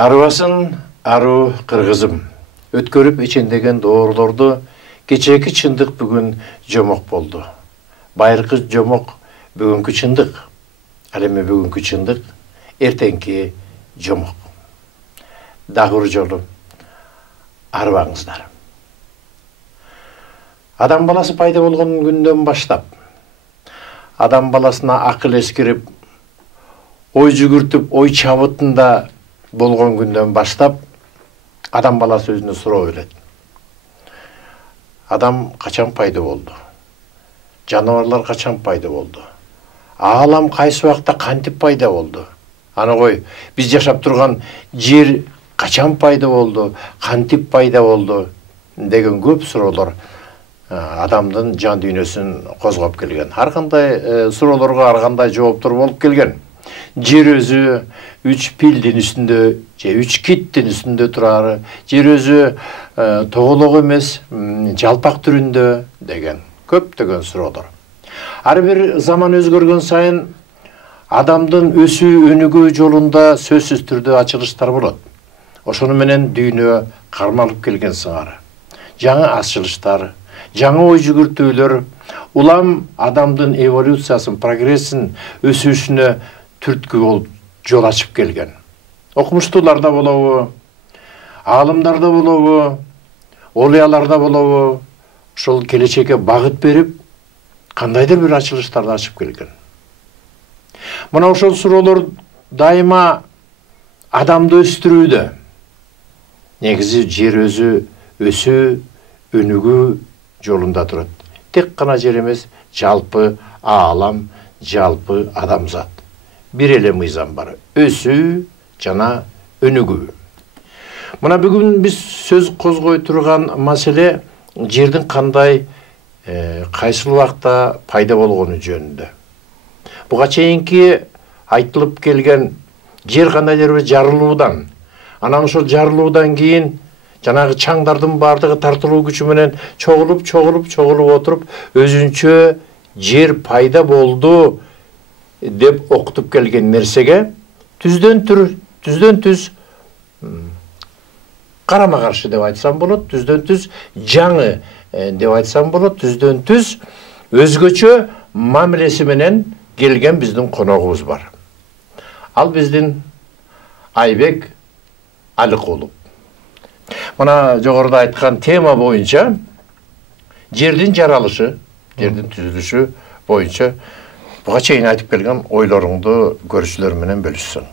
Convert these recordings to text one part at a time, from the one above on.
Арбасын ару кыргызым. Өткөрүп ичендеген доорулорду кечээки чындык бүгүн жомок болду. Байыркы жомок бүгүнкү чындык. Ал эми бүгүнкү чындык эртеңки жомок. Дагы бир жолу арбаңыздар. Адам баласы пайда болгон күндөн баштап адам баласына акыл эскирип, ой жүгүртүп, ой чабытында болгон күндөн баштап адам баласы өзүнө суроо берет. Адам качан пайда болду? Жаныбарлар качан пайда болду? Аалам кайсы убакта кантип пайда болду? Аны кой, биз жашап турган жер качан пайда болду? Кантип пайда болду? Деген көп суроолор адамдын жан дүйнөсүн козгоп келген. Ар кандай суроолорго ар кандай жооптор болуп келген. Жер өзү 3 пилдин үстүндө же 3 киттин үстүндө турары, жер өзү тоголок эмес, жалпак түрүндө деген көптөгөн суроолор. Ар бир заман өзгөргөн сайын адамдын өсүү өнүгүү жолунда сөзсүз түрдө ачылыштар болот. Ошону менен дүйнө кармалып келген сыңары. Жаңы ачылыштар, жаңы ой жүгүртүүлөр улам адамдын эволюциясын, прогрессин өсүшүнө түрткү болуп жол ачып келген. Окумуштууларда болобу, аалымдарда болобу, олуяларда болобу, ошол келечекке багыт берип, кандайдыр бир ачылыштарды ачып келген. Мына ошол суроолор дайыма адамды өстүрүүдө. Негизи жер өзү өсүү, өнүгүү жолунда турат. Тек гана жер эмес, жалпы аалам, жалпы адамзат. Bir эле мыйзам бар. Өсүү жана өнүгүү. Мына бүгүн биз сөз козгой турган маселе жердин кандай кайсыл убакта пайда болгону жөнүндө. Буга чейинки айтылып келген жер кандайдыр бир жарылуудан, анан ошол жарылуудан кийин жанагы чаңдардын бардыгы тартылуу күчү менен чогулуп отуруп өзүнчө жер пайда болду деп окутуп келген нерсеге түздөн түз карама каршы деп айтсам болот, түздөн түз жаңы деп айтсам болот, түздөн түз өзгөчө мамилеси менен келген биздин коногубуз бар. Ал биздин Айбек Алыкулов. Мына жогоруда айткан тема боюнча жердин жаралышы, жердин түзүлүшү боюнча буга чейин айтып келген ойлоруңду көрүүчүлөр менен бөлүшсөң.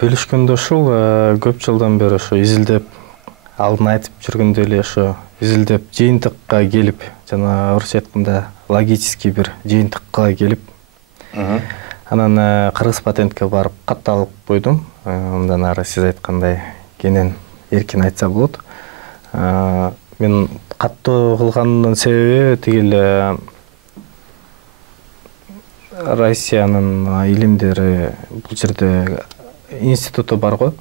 Бөлүшкөндө ушул көп жылдан бери ошо изилдеп, алдын айтып жүргөндө эле ошо изилдеп жыйынтыкка келип, жана орусча айтканда логический бир жыйынтыкка келип, анан кыргыз патентке барып катталып койдум. Андан ары сиз айткандай кенен эркин айтса болот. Мен каттоо кылгандын себеби тигил Россиянын илимдери бул жерде институту бар го.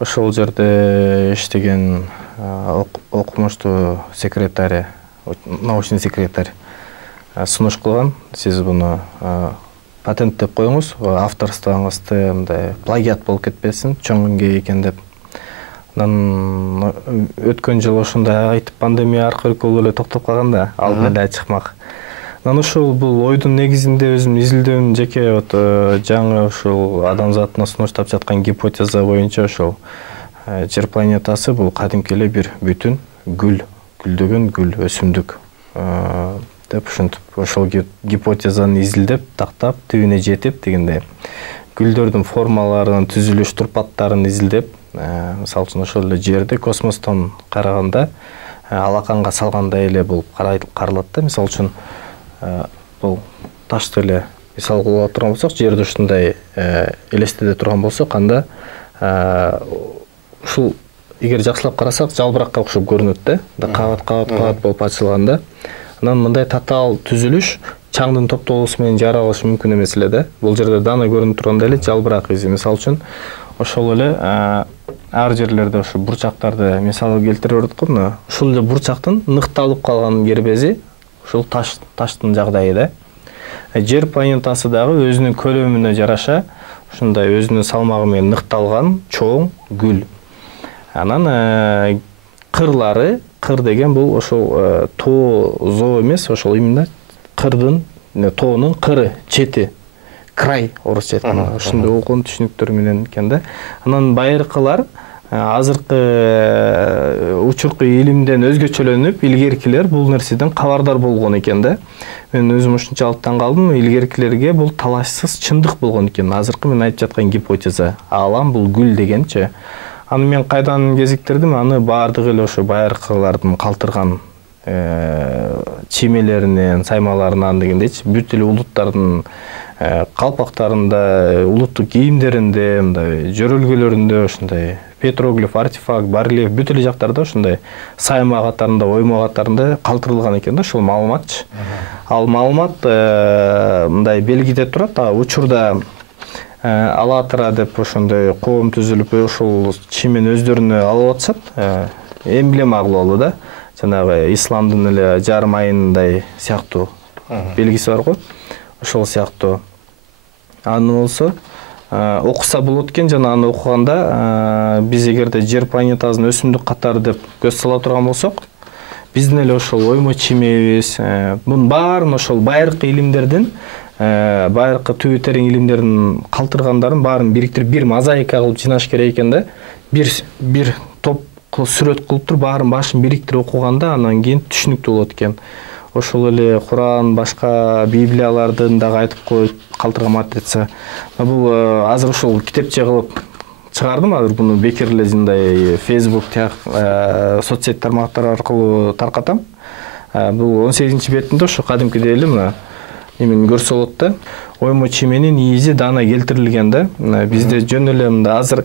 Ошол жерде иштеген окумуштуу секретарь, научный секретарь сунуш кылган. Сиз буну патент деп коюңуз, авторствоңузду мындай плагиат болуп кетпесин, чоң эмгек экен деп. Анан өткөн жыл ошондой айтып пандемия аркылуу эле токтоп калганда, ал эле чыкмак. Анан ушул бул ойдун негизинде өзүм изилдөөнүн жеке жаңы ушул адамзаттын сунуштап жаткан гипотеза боюнча ошол жер планетасы бул кадимки эле бир бүтүн гүлдөгөн гүл өсүмдүк деп ушинтип ошол гипотезаны изилдеп, тактап, түбүнө жетип дегенде гүлдөрдүн формаларын, түзүлүш турпаттарын изилдеп, мисалы үчүн ошол эле жерди космостон караганда алаканга салгандай эле болуп каралат да. Мисалы үчүн бул ташты эле мисал кылып турган болсок, жерди ушундай элестете турган болсок, анда ушул эгер жакшылап карасак, жалбыракка окшоп көрүнөт да. Кабат болуп ачылганда, анан мындай татаал түзүлүш чаңдын топтолуусу менен жаралышы мүмкүн эмес эле да. Бул жерде даны көрүнүп тургандай эле жалбырак изи. Мисалы үчүн ошол эле ар жерлерде ошо бурчактарды мисал келтире берет го. Ушул эле бурчактын ныкталып калган кербези ушул таштын жагдайы да. Жер планетасы дагы өзүнүн көлөмүнө жараша ушундай өзүнүн салмагы менен ныкталган чоң гүл. Анан кырлары, кыр деген бул ошол тоо зоо эмес, ошол именно кырдын, тоонун кыры, чети, край орусча айтканда, ушундай окуун түшүнүктөр менен экен да. Анан байыркылар азыркы учурку илимден өзгөчөлөнүп, илгеркилер бул нерседен кабардар болгон экен да. Мен өзүм ушунчалык таң калдым, илгеркилерге бул талашсыз чындык болгон экен. Азыркы мен айтып жаткан гипотеза, алам бул гүл дегенчи. Аны мен кайдан кезиктирдим? Аны баардыгы эле ошо байыркылардын калтырган чимелеринен, саймаларынан дегендейчи, бүт эле улуттардын калпактарында, улуттук кийимдеринде, мындай жөрөлгөлөрүндө ушундай петроглиф, артефакт, барельеф бүт эле жактарда ушундай сайма катарында, оймо катарында калтырылган экен да, ушул маалыматчы. Ал маалымат мындай белгиде турат, учурда Алатыра деп ошондой коом түзүлүп, ошол чимен өздөрүнө алып атышат, эмблема кылып да, жанагы исламдын эле жарым айындай сыяктуу белгиси бар го, ошол сыяктуу. Аны болсо окуса болот экен, жана аны окуганда биз эгерде жер планетасын өсүмдүк катары деп көз сала турган болсок, биздин эле ошол оймо чимебиз, бунун баарын ошол байыркы илимдердин, байыркы түбү терең илимдердин калтыргандарын баарын бириктирип, бир мозаика кылып жыйнаш керек экен да. Бир топ сүрөт кылып туруп, баарын башын бириктирип окуганда анан кийин түшүнүктүү болот экен. Ошол эле Куран, башка библиялардын дагы айтып коюп калтырган матрица. Бул азыр ошол китепче кылып чыгардым, азыр буну бекер эле мындай Facebook, соцсет тармактары аркылуу таркатам. Бул 18-бетинде ошо кадимкидей эле мына эмени көрсө болот да. Оймо чименин ийизи даана келтирилген да. Бизде жөн эле мында азыр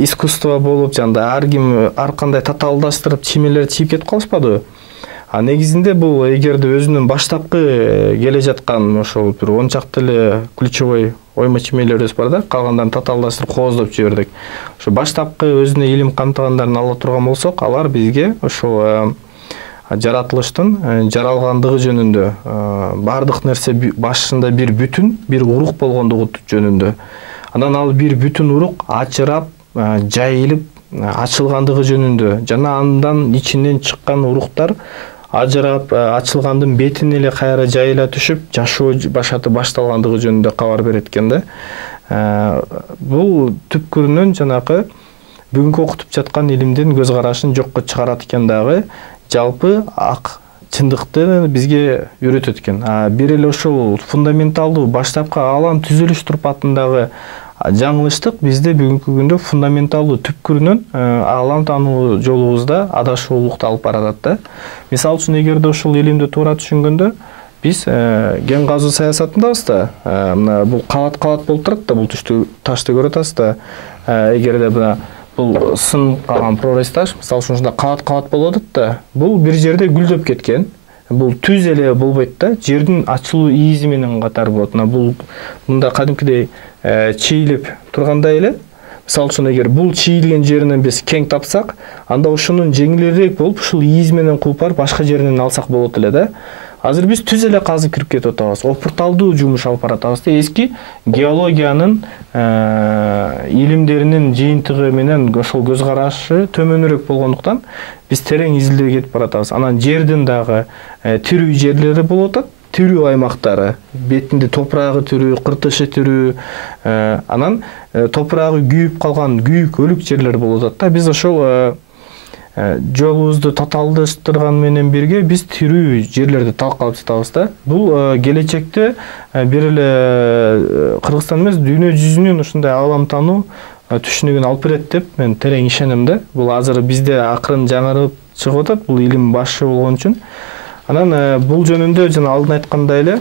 искусство болуп, жанда ар ким ар кандай татаалдаштырып чимелерди чийип кетип калышпадыбы? А негизинде бул эгерде өзүнүн баштапкы келе жаткан ошол бир 10 чакты эле ключевой оймо чимелерибиз бар да, калгандарын татаалдаштырып кооздоп жибердик. Ошо баштапкы өзүнө илим камтыгандарын ала турган болсок, алар бизге ошол жаратылыштын жаралгандыгы жөнүндө, баардык нерсе башында бир бүтүн, бир урук болгондугу жөнүндө. Анан ал бир бүтүн урук ачырап, жайылып, ачылгандыгы жөнүндө, жана андан ичинен чыккан уруктар ажырап, ачылгандын бетине эле кайра жайыла түшүп, жашоо башаты башталгандыгы жөнүндө кабар берет экен да. Бул түпкүрүнөн жанакы бүгүнкү окутуп жаткан илимдин көз карашын жокко чыгарат экен дагы. Жалпы ак чындыкты бизге үйрөтөт экен. Бир эле ошол фундаменталдуу баштапкы алам түзүлүш турпатындагы жаңылыштык бизде бүгүнкү күндө фундаменталдуу түпкүрүнөн алам таануу жолубузда адашуулукту алып баратат да. Мисалы үчүн эгерде ошол илимди туура түшүнгөндө биз ген казуу саясатындабыз да. Мына бул калат болуп турат да, бул ташты көрүп атасыз да. Эгерде мына бул сын калган прорез таш, мисалы үчүн ушунда калат болуп атат да. Бул бир жерде гүлдөп кеткен. Бул түз эле болбойт да, жердин ачылуу ийизи менен катар болот. Бул мында кадимкидей чийилип тургандай эле. Мисалы үчүн эгер бул чийилген жеринен биз кең тапсак, анда ошонун жеңилирээк болуп, ушул ийиз менен кууп барып башка жеринен алсак болот эле да. Азыр биз түз эле казып кирип кетип атабыз. Опурталдуу жумуш алып баратабыз да. Эски геологиянын илимдеринин жыйынтыгы менен ошол көз карашы төмөнүрөөк болгондуктан биз терең изилдөөгө кетип баратабыз. Анан жердин дагы тирүү жерлери болуп атат, тирүү аймактары, бетинде топурагы тирүү, кыртышы тирүү, анан топурагы күйүп калган күйүк өлүк жерлер болуп атат да. Биз ошол жолубузду татаалдаштырган менен бирге биз тирүү жерлерди талкалап жатабыз да. Бул келечекте бир эле Кыргызстан эмес, дүйнө жүзүнүн ушундай алам таануу түшүнүгүн алып берет деп мен терең ишенем да. Бул азыр бизде акырын жаңырып чыгып атат, бул илим башы болгон үчүн. Анан бул жөнүндө жана алдын айткандай эле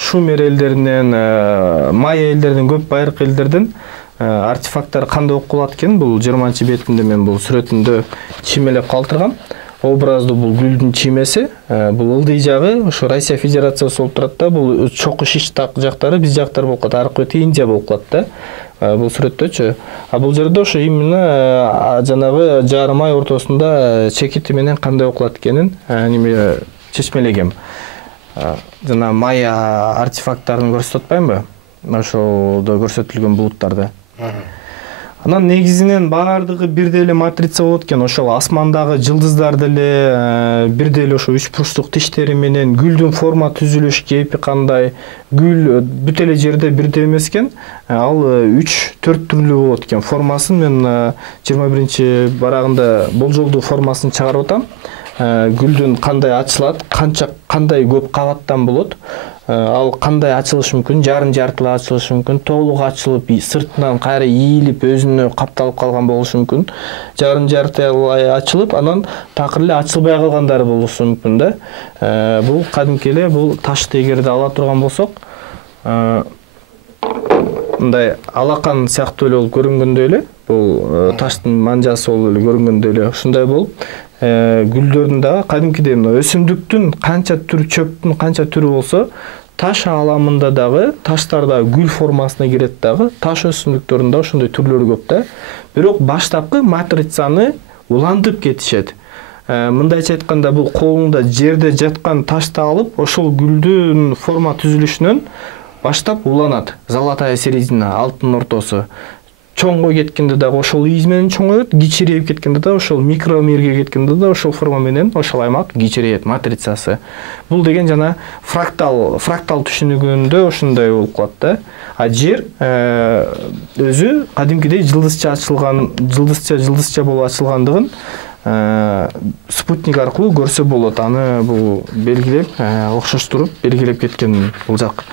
Шумер элдеринен, Майя элдеринен, көп байыркы элдердин артефакттар кандай окулат экен, бул 20-бетинде мен бул сүрөтүндө чимелеп калтыргам. Образдуу бул гүлдүн чимеси, бул ылдый жагы ошо Россия Федерациясы болуп турат да, бул чокуу Шиштак жактары, биз жактар болуп калат, аркы бети Индия болуп калат да. Бул сүрөттөчү. Бул жерде ошо именно жанагы жарым ай ортосунда чекити менен кандай окулат экенин чечмелегем. Жана Майя артефакттарын көрсөтөт атпаймынбы? ошолдо көрсөтүлгөн булуттарда. Анан негизинен баардыгы бирдей эле матрица болот экен. Ошол асмандагы жылдыздар деле бирдей эле ошо үч бурчтук тиштери менен гүлдүн форма түзүлүш кейпи кандай, гүл бүт эле жерде бирдей эмес экен. Ал 3-4 түрлүү болот экен. Формасын мен 21 барагында болжолдуу формасын чыгарып атам. Гүлдүн кандай ачылат, кандай көп кабаттан болот. Ал кандай ачылышы мүмкүн, жарым-жартылай ачылышы мүмкүн, толук ачылып, сыртынан кайра ийилип, өзүнө капталып калган болушу мүмкүн. Жарым-жартылай ачылып, анан такыр эле ачылбай калгандары болушу мүмкүн да. Бул кадимки эле бул ташты эгерде ала турган болсок, мындай алакан сыяктуу эле болуп көрүнгөндөй эле, бул таштын манжасы болуп эле көрүнгөндөй эле ушундай болуп, гүлдөрдүн дагы кадимкидей өсүмдүктүн канча түрү, чөптүн канча түрү болсо, таш ааламында дагы таштар да гүл формасына кирет дагы, таш өсүмдүктөрүндө ошондой түрлөрү көп да. Бирок баштапкы матрицаны улантып кетишет. Мындайча айтканда, бул колуңда жерде жаткан ташты алып, ошол гүлдүн форма түзүлүшүнөн баштап уланат. Золотая середина, алтын ортосу. Чоңго кеткенде дагы ошол из менен чоңоет, кичирейип кеткенде да ошол микромирге кеткенде да ошол форма менен ошол аймак кичирейет, матрицасы. Бул деген жана фрактал түшүнүгүндө ошондой болуп калат да. А жер өзү кадимкидей жылдызча болуп ачылгандыгын спутник аркылуу көрсө болот. Аны бул белгилеп, окшоштуруп белгилеп кеткен бул жак.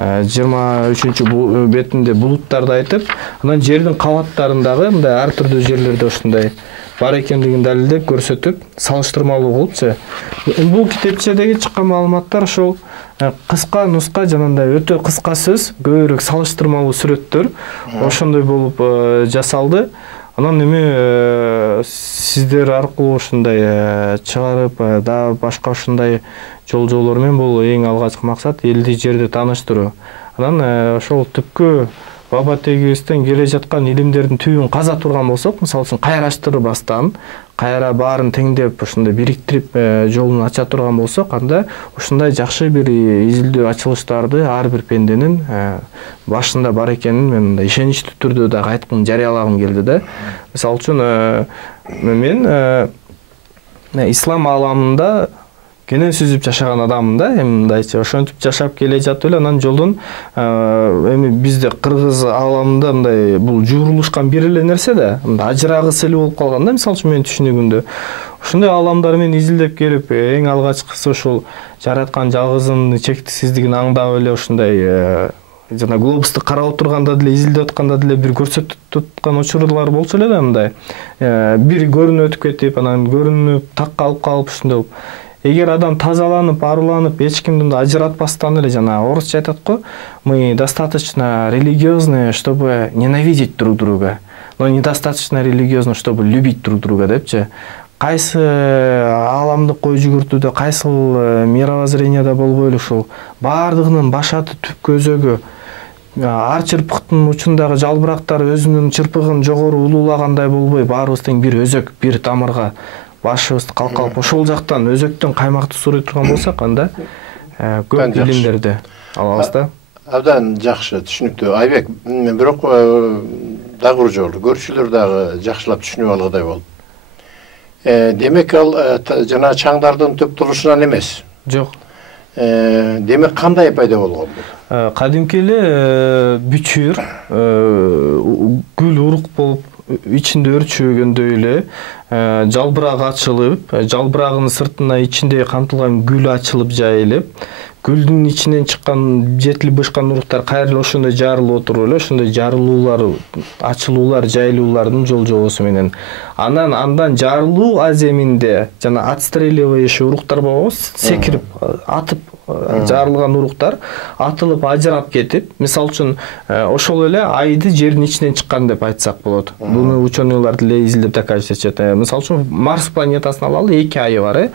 23 бетинде булуттарды айтып, анан жердин кабаттарындагы мындай ар түрдүү жерлерде ошондой бар экендигин далилдеп көрсөтүп, салыштырмалуу кылыпчы. Бул китепчедеги чыккан маалыматтар ошол кыска нуска, жанагындай өтө кыска сөз, көбүрөөк салыштырмалуу сүрөттөр ошондой болуп жасалды. Анан эми сиздер аркылуу ушундай чыгарып, да башка ушундай жолжолор менен бул эң алгачкы максат элди жерди тааныштыруу. Анан ошол түпкү баба тегибизден келе жаткан илимдердин түбүн каза турган болсок, мисалы үчүн кайраштырбастан, кайра баарын теңдеп ушундай бириктирип жолун ача турган болсок, анда ушундай жакшы бир изилдөө ачылыштарды ар бир пенденин башында бар экенин мен мындай ишеничтүү түрдө дагы айткым, жарыялагым келди да. Мисалы үчүн мен ислам ааламында кенен сүзүп жашаган адаммын да, эми мындайча ошентип жашап келе жатып эле анан жолдон эми бизде кыргыз ааламында мындай бул жуурулушкан бир эле нерсе да, мындай ажырагыс эле болуп калган да, мисалы үчүн менин түшүнүгүмдө. Ошондой ааламдар менен изилдеп келип, эң алгачкысы ошол жараткан жалгызын чектисиздигин аңдап эле ушундай жана глобусту карап отурганда деле, изилдеп атканда деле бир көрсөтүп туткан учурлар болчу эле да, мындай. Бир көрүнүп өтүп кетип, анан көрүнүп так калып ушундай. Эгер адам тазаланып, аруланып, эч кимди ажыратпастан эле, жана орусча айтат го, мы достаточно религиозные, чтобы ненавидеть друг друга, но недостаточно религиозно, чтобы любить друг друга депчи. Кайсы ааламдык ой жүгүртүүдө, кайсыл мировоззренияда болбой эле ушул баардыгынын башаты түп көзөгү, ар чырпыктын учундагы жалбырактар өзүнүн чырпыгын жогору улуулагандай болбой, баарыбыз тең бир өзөк, бир тамырга башыбызды калкалап ошол жактан өзөктөн каймакты сурай турган болсок, анда көп илимдерди алабыз да. Абдан жакшы, түшүнүктүү. Айбек, бирок дагы бир жолу көрүүчүлөр дагы жакшылап түшүнүп алгыдай болуп. Демек ал жана чаңдардын төптурушунан эмес. Жок. Демек кандай пайда болгон бул? Кадимки эле бүчүр, гүл урук болуп, ичинде өрчөгөндөй эле жалбырак ачылып, жалбырагынын сыртына ичинде камтылган гүл ачылып жайылып, гүлдүн ичинен чыккан жетилип бышкан уруктар кайра ошондой жарылып отуруп эле, ошондой жарылуулар, ачылуулар, жайылуулардын жол-жобосу менен. Андан жарылуу аземинде жана отстреливающий уруктар болобу, секирип, атып жарылган уруктар атылып ажырап кетип, мисалы үчүн ошол эле айды жердин ичинен чыккан деп айтсак болот. Буну ученыйлар деле изилдеп доказывать этет. Мисалы үчүн Марс планетасын алалы, 2 айы бар,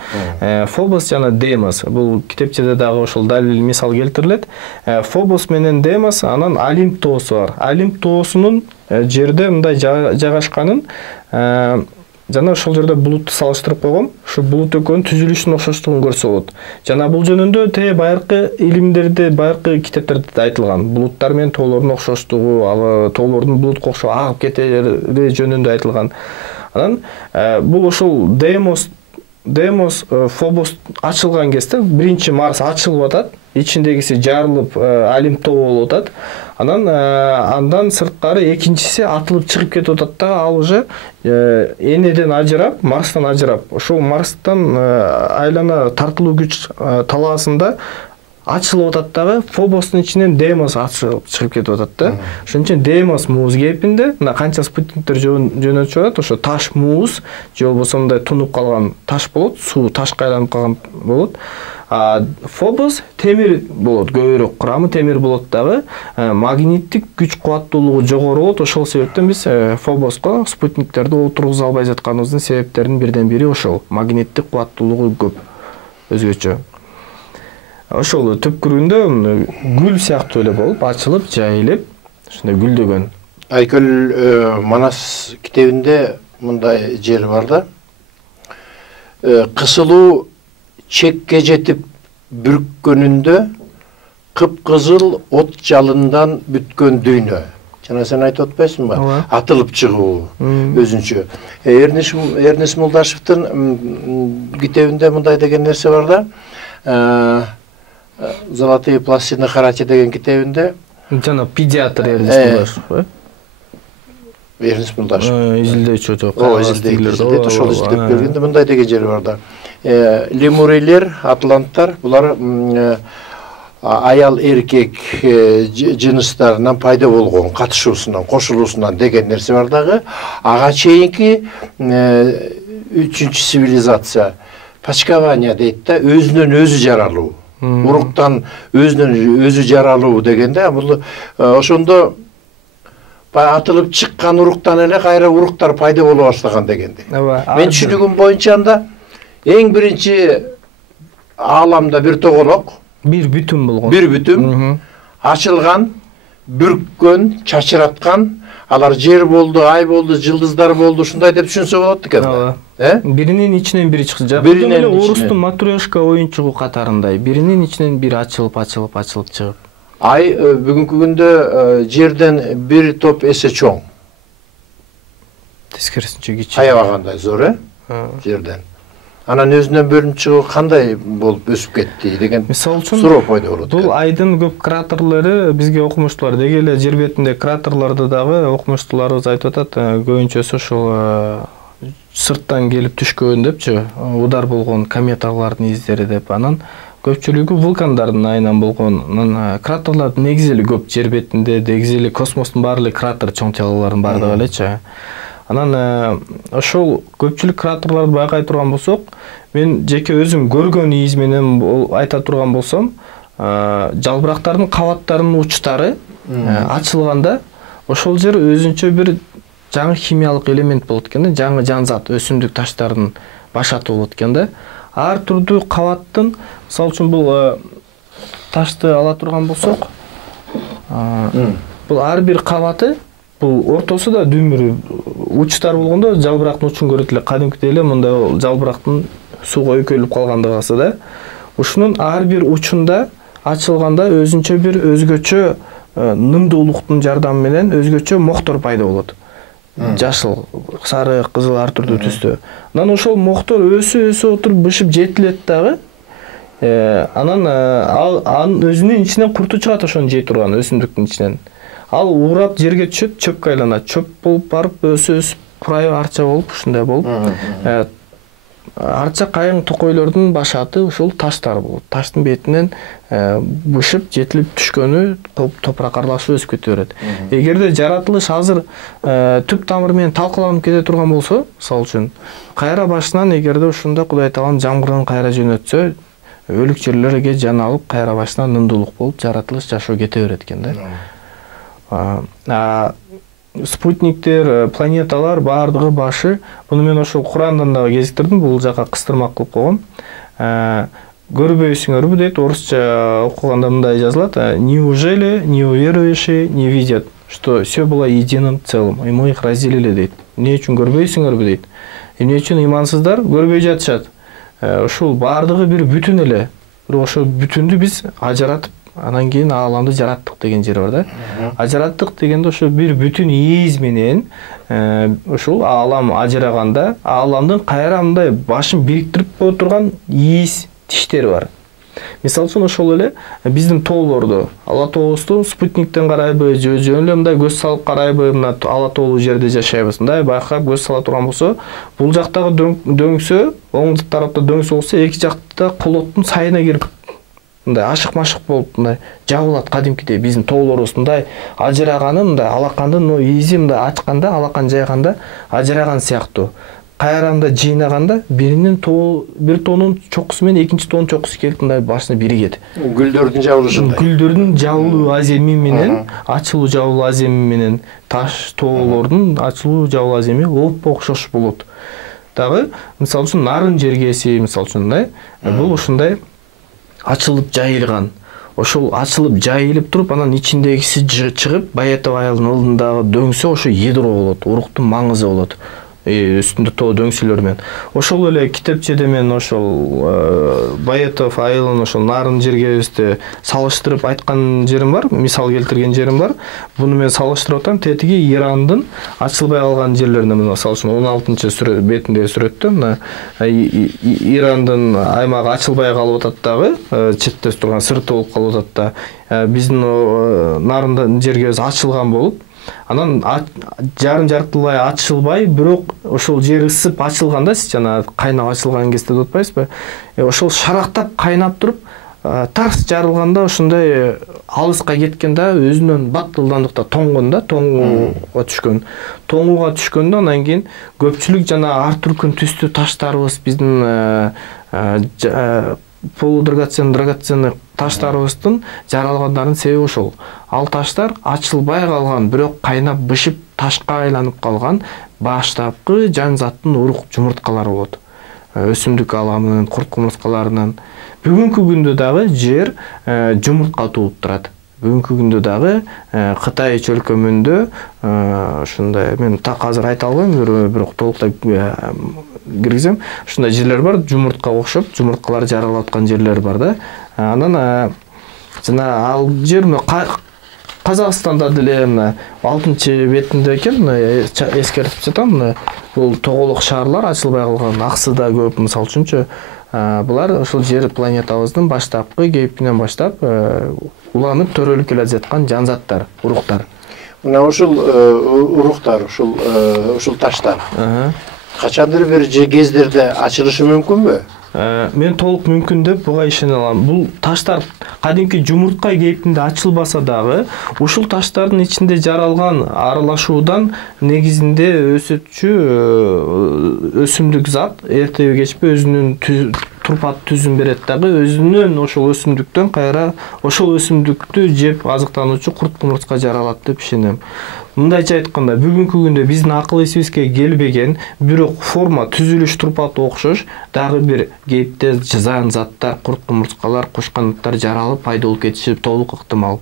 Фобос жана Деймос. Бул китепчеде дагы ошол далил мисал келтирилет. Фобос менен Деймос, анан Олимп тоосу бар. Олимп тоосунун жерде мындай жайгашканын жана ошол жерде булутты салыштырып койгом. Ушу булут экөөнүн түзүлүшүнүн окшоштугун көрсө болот. Жана бул жөнүндө байыркы илимдерде, байыркы китептерде айтылган. Булуттар менен тоолордун окшоштугу, ал тоолордун булутка окшоп агып кетери жөнүндө айтылган. Анан бул ошол Деймос Фобос ачылган кезде биринчи Марс ачылып атат, ичиндегиси жарылып Олимп тоо болуп атат. Андан сырткары экинчиси атылып чыгып кетип атат да, ал уже энеден ажырап, Марстан ажырап, ошол Марстан айлана тартылуу күч талаасында ачылып атат дагы, Фобостун ичинен Деймос ачылып чыгып кетип атат да. Ошон үчүн Деймос муз кейпинде, мына канча спутниктер жөнөтүп атат, ошо таш муз же болбосо мындай тунуп калган таш болот, суу ташка айланып калган болот. Фобос темир болот, көбүрөөк курамы темир болот дагы, магниттик күч кубаттуулугу жогору болот. Ошол себептен биз Фобоско спутниктерди отургуза албай жатканыбыздын себептеринин бирден бири ошол. Магниттик кубаттуулугу көп, өзгөчө. Ошол түпкүрүндө гүл сыяктуу эле болуп, ачылып, жайылып, ушундай гүлдөгөн. Айкөл Манас китебинде мындай жери бар да. Кысылуу чекке жетип бүрккөнүндө кыпкызыл от жалындан бүткөн дүйнө. Жана сен айтып атпайсыңбы? Атылып чыгуу өзүнчө. Эрнест Молдашевдин китебинде мындай деген нерсе бар да. Золотые пластины Харачи деген китебинде. Жана педиатр Эрнест Молдашев, Эрнест Молдашев. Изилдөөчү жок. Изилдейт, ошол изилдеп келгенде мындай деген жери бар да. Лемурейлер, атланттар, булар аял эркек жыныстарынан пайда болгон, катышуусунан, кошулуусунан деген нерсе бар дагы. Ага чейинки үчүнчү цивилизация почкование дейт да, өзүнөн өзү жаралуу. Уруктан өзүнөн өзү жаралуу дегенде, бул ошондо атылып чыккан уруктан эле кайра уруктар пайда боло баштаган дегенди. Мен түшүнүгүм боюнча анда эң биринчи ааламда бир тоголок, бир бүтүн болгон. Бир бүтүн ачылган, бүрккөн, чачыраткан, алар жер болду, ай болду, жылдыздар болду, ушундай деп түшүнсө болот экен. Биринин ичинен бири чыкты. Биринен орустун матрешка оюнчугу катарындай, биринин ичинен бири ачылып чыгып. Ай бүгүнкү күндө жерден бир топ эсе чоң. Тескерисинче кичи. Аябагандай зор, жерден. Анан өзүнөн бөлүнүп чыгуу кандай болуп өсүп кетти деген суроо пайда болот. Бул айдын көп кратерлери бизге окумуштуулар деги эле жер бетинде кратерлерди дагы окумуштууларыбыз айтып атат, көбүнчөсү ошол сырттан келип түшкөн депчи, удар болгон кометалардын издери деп. Анан көпчүлүгү вулкандардын айынан болгон. Кратерлардын негизи эле көп жер бетинде, негизи эле космостун баары эле кратер, чоң чалгалардын баардыгы элечи. Анан ошол көпчүлүк кратерларды байкай турган болсок, мен жеке өзүм көргөн из менен айта турган болсом, жалбырактардын кабаттарынын учтары ачылганда ошол жер өзүнчө бир жаңы химиялык элемент болот экен да, жаңы жан-зат, өсүмдүк таштардын башаты болот экен да. Ар түрдүү кабаттын, мисалы үчүн бул ташты ала турган болсок, бул ар бир кабаты, бул ортосу да дүмүр учтар болгондо жалбырактын учун көрөт эле, кадимкидей эле мындай жалбырактын сууга өйкөлүп калгандыгасы да. Ушунун ар бир учунда ачылганда өзүнчө бир өзгөчө нымдуулуктун жардамы менен өзгөчө моктор пайда болот. Жашыл, сары, кызыл ар түрдүү түстө. Анан ошол моктор өсө отуруп бышып жетилет дагы. Анан анын өзүнүн ичинен курту чыгат, ошону жей турган өсүмдүктүн ичинен. Ал урап жерге түшөт, чөпкө айланат. Чөп болуп барып өсүп, курайып арча болуп, ушундай болуп. Арча кайын токойлордун башаты ушул таштар болот. Таштын бетинен бышып, жетилип түшкөнү топурак аралашып өсүп кете берет. Эгерде жаратылыш азыр түп тамыры менен талкаланып кете турган болсо, мисалы үчүн, кайра башынан эгерде ушундай Кудай таалам жамгырын кайра жөнөтсө, өлүк жерлерге жан алып, кайра башынан нымдуулук болуп, жаратылыш жашоо кете берет экен да. Спутниктер, планеталар баардыгы башы, буну мен ошол Курандан дагы кезиктирдим, бул жака кыстырмак кылып койгом. Көрбөйсүңөрбү дейт, орусча окуганда мындай жазылат: неужели неуверующие не видят, что все было единым целым, и мы их разделили дейт. Эмне үчүн көрбөйсүңөрбү дейт. Эмне үчүн ыймансыздар көрбөй жатышат? Ушул баардыгы бир бүтүн эле. Бирок ошол бүтүндү биз ажыратып, анан кийин ааламды жараттык деген жер бар да. Ажыраттык дегенде ошо бир бүтүн ийиз менен ушул аалам ажыраганда, ааламдын кайра мындай башын бириктирип кое турган ийиз тиштери бар. Мисалы үчүн ошол эле биздин тоолорду, ала тообузду спутниктен карайбы, жөн эле мындай көз салып карайбы, мына ала тоолуу жерде жашайбыз. Мындай байкап көз сала турган болсо, бул жактагы дөңсө, оң тарапта дөңсө болсо, эки жакта колоттун сайына кирип мындай ашык-машык болуп мындай жабылат кадимкидей. Биздин тоолорубуз мындай ажыраганы, мындай алакандын ийизи мындай ачканда, алакан жайганда ажыраган сыяктуу. Кайранда жыйнаганда бир тоонун чокусу менен экинчи тоонун чокусу келип мындай башына биригет. Гүлдөрдүн жабылышындай. Гүлдөрдүн жабылуу аземи менен, ачылуу жабылуу аземи менен таш тоолордун ачылуу жабылуу аземи оп окшош болот. Дагы мисалы үчүн нарын жергеси, мисалы үчүн бул ушундай ачылып жайылган. Ошол ачылып жайылып туруп, анан ичиндегиси чыгып, Баятов айылдын алдындагы дөңсө ошо ядро болот, уруктун маңызы болот. Үстүндө тоо дөңсөлөр менен. Ошол эле китепчеде мен ошол Баятов айылын ошол нарын жергебизди салыштырып айткан жерим бар, мисал келтирген жерим бар. Буну мен салыштырып атам, тетиги Ирандын ачылбай калган жерлерине, мисалы үчүн 16-сүрөт бетиндеги сүрөттө мына Ирандын аймагы ачылбай калып атат дагы, четтес турган сырты болуп калып атат да. Биздин нарын жергебиз ачылган болуп, анан жарым-жартылай ачылбай, бирок ошол жер ысып ачылганда, сиз жана кайнап ачылган кезде деп атпайсызбы? Ошол шарактап кайнап туруп, тарс жарылганда ошондой алыска кеткен да, өзүнөн бат ылдамдыкта тоңгон да, тоңууга түшкөн. Тоңууга түшкөндө анан кийин көпчүлүк жана ар түркүн түстүү таштарыбыз, биздин драгоценный таштарыбыздын жаралгандардын себеби ошол. Ал таштар ачылбай калган, бирок кайнап бышып ташка айланып калган баштапкы жан заттын урук жумурткалары болот. Өсүмдүк аламынын, курт кумурскаларынын. Бүгүнкү күндө дагы жер жумуртка тууп турат. Бүгүнкү күндө дагы Кытай чөлкөмүндө ушундай, мен так азыр айта албайм, бирок толуктай киргизем. Ушундай жерлер бар, жумуртка окшоп, жумурткалар жаралып аткан жерлер бар да. Анан жана ал жер Казакстанда деле 6-бетинде экен, эскертип жатам. Бул тоголук шаарлар ачылбай калган, Аксыда көп, мисалы үчүнчү. Булар ошол жер планетабыздын баштапкы кейпинен баштап уланып төрөлүп келе жаткан жан заттар, уруктар. Мына ушул уруктар, ушул таштар качандыр бир кездерде ачылышы мүмкүнбү? Мен толук мүмкүн деп буга ишене алам. Бул таштар кадимки жумуртка кейпинде ачылбаса дагы, ушул таштардын ичинде жаралган аралашуудан негизинде өсөтчү өсүмдүк зат эртеби кечпи өзүнүн турпат түзүн берет дагы, өзүнөн ошол өсүмдүктөн кайра ошол өсүмдүктү жеп азыктануучу курт кумурска жаралат деп ишенем. Мындайча айтканда, бүгүнкү күндө биздин акыл эсибизге келбеген, бирок форма, түзүлүш турпаты окшош, дагы бир кейпте жан заттар, курт кумурскалар, кушканаттар жаралып пайда болуп кетиши толук ыктымал.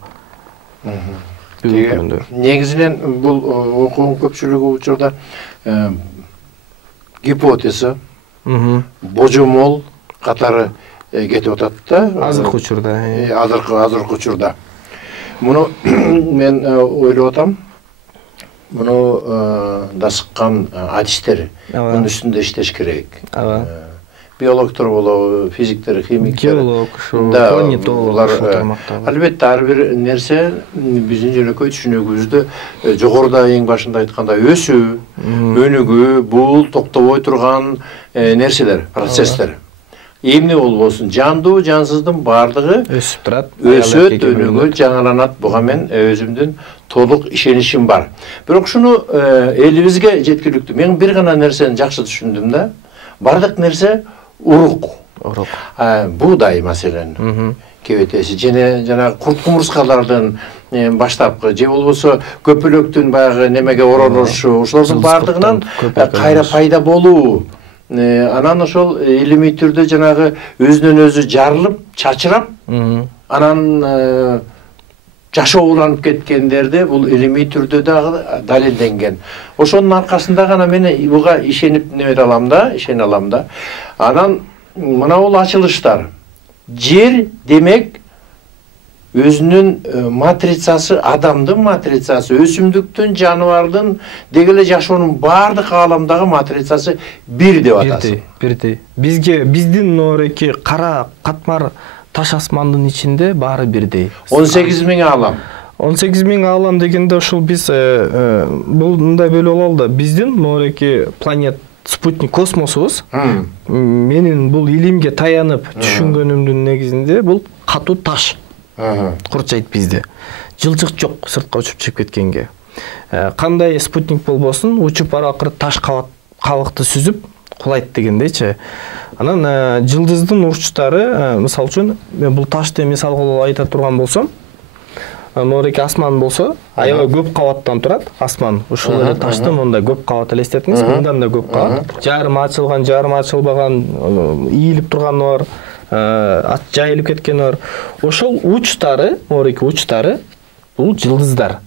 Негизинен бул окугун көпчүлүгү учурда гипотеза, божомол катары кетип атат да. Азыркы учурда. Азыркы учурда. Муну мен ойлоп атам. Муну дасыккан адистер, мунун үстүндө иштеш керек. Биологтор болобу, физиктер, химиктер, геолог, планетолог. Албетте ар бир нерсе биздин жөнөкөй түшүнүгүбүздө жогоруда эң башында айтканда өсүү, өнүгүү, бул токтобой турган нерселер, процесстер. Эмне болбосун, жандуу, жансыздын бардыгы өсүп турат, өсөт, өнүгөт, жаңаланат. Буга мен өзүмдүн толук ишенишим бар. Бирок ушуну элибизге жеткиликтүү. Мен бир гана нерсени жакшы түшүндүм да. Бардык нерсе урук. Буудай маселен. Кебетеси жана курт кумурскалардын баштапкы же болбосо көпөлөктүн баягы немеге оролушу, ошолордун бардыгынан кайра пайда болуу. Анан ошол илимий түрдө жанагы өзүнөн өзү жарылып, чачырап, анан жашоо уланып кеткендерде бул илимий түрдө дагы далилденген. Ошонун аркасында гана мен буга ишенип ишене алам да. Анан мына бул ачылыштар. Жер демек өзүнүн матрицасы, адамдын матрицасы, өсүмдүктүн, жаныбардын, дегеле жашоонун баардык ааламдагы матрицасы бир деп атасың. Бирдей. Биздин ноореки кара катмар таш асмандын ичинде баары бирдей. 18.000 аалам. 18.000 аалам дегенде ушул биз бул мындай бөлүп алалы да. Биздин ноореки планет спутник космосубуз менин бул илимге таянып түшүнгөнүмдүн негизинде бул катуу таш курчайт бизди. Жылчык жок сыртка учуп чыгып кеткенге. Кандай спутник болбосун, учуп баракыр таш кабыкты сүзүп кулайт дегендейчи. Анан жылдыздын урчтары, мисалы үчүн, мен бул ташты мисал кылып айта турган болсом, ноореки асман болсо, аябай көп кабаттан турат асман. Ушул эле ташты мындай көп кабат элестетиңиз, мындан да көп кабат. Жарым ачылган, жарым ачылбаган, ийилип турганы бар. Жайылып кеткени бар. Ошол учтары, ноореки учтары бул жылдыздар.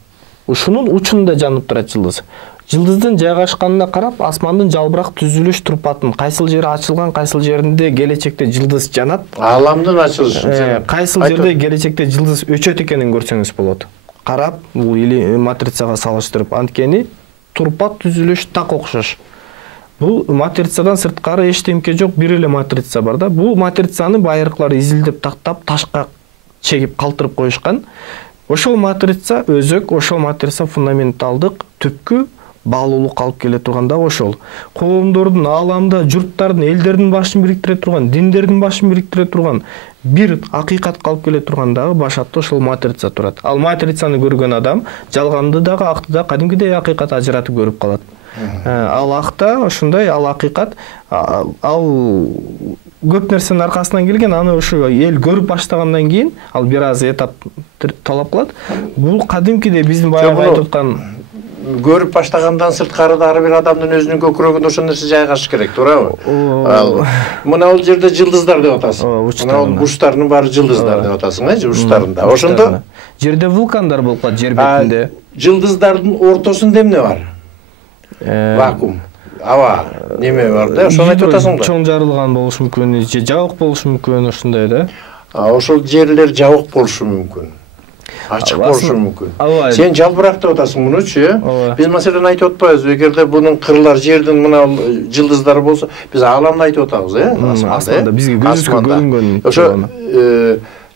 Ушунун учунда жанып турат жылдыз. Жылдыздын жайгашканына карап, асмандын жалбырак түзүлүш турпатын, кайсыл жери ачылган, кайсыл жеринде келечекте жылдыз жанат. Ааламдын ачылышы. Кайсыл жерде келечекте жылдыз өчөт экенин көрсөңүз болот. Карап, бул матрицага салыштырып, анткени турпат түзүлүш так окшош. Бул матрицадан сырткары эчтемке жок, бир эле матрица бар да. Бул матрицаны байыркылар изилдеп тактап, ташка чегип калтырып коюшкан. Ошол матрица өзөк, ошол матрица фундаменталдык түпкү баалуулук алып келе турганда ошол. Коомдордун, ааламда журттардын, элдердин башын бириктире турган, диндердин башын бириктире турган бир акыйкатка алып келе тургандагы башатта ошол матрица турат. Ал матрицаны көргөн адам жалганды дагы, акты да кадимкидей акыйкат ажыратып көрүп калат. Ал акта ошондой, ал акыйкат, ал көп нерсенин аркасынан келген, аны ошо эл көрүп баштагандан кийин, ал бир аз этап талап кылат. Бул кадимкидей биздин баягы айтып аткан көрүп баштагандан сырткары ар бир адамдын өзүнүн көкүрөгүндө ошол нерсе жайгашыш керек, туурабы? Мына бул жерде жылдыздар деп атасың. Мына бул бурчтардын баары жылдыздар деп атасың, бурчтарында. Ошондо жерде вулкандар болуп калат, жер бетинде. Жылдыздардын ортосунда эмне бар? Вакуум. Аба, неме бар да? Ошону айтып атасың да. Чоң жарылган болушу мүмкүн, же жабык болушу мүмкүн, ошондой да. Ошол жерлер жабык болушу мүмкүн. Ачык болушу мүмкүн. Сен жалбырак деп атасың мунучу, биз маселен айтып атпайбыз, эгерде бунун кырлар жердин мына жылдыздары болсо, биз ааламды айтып атабыз, асманда бизге көзүбүзгө көрүнгөн. Ошо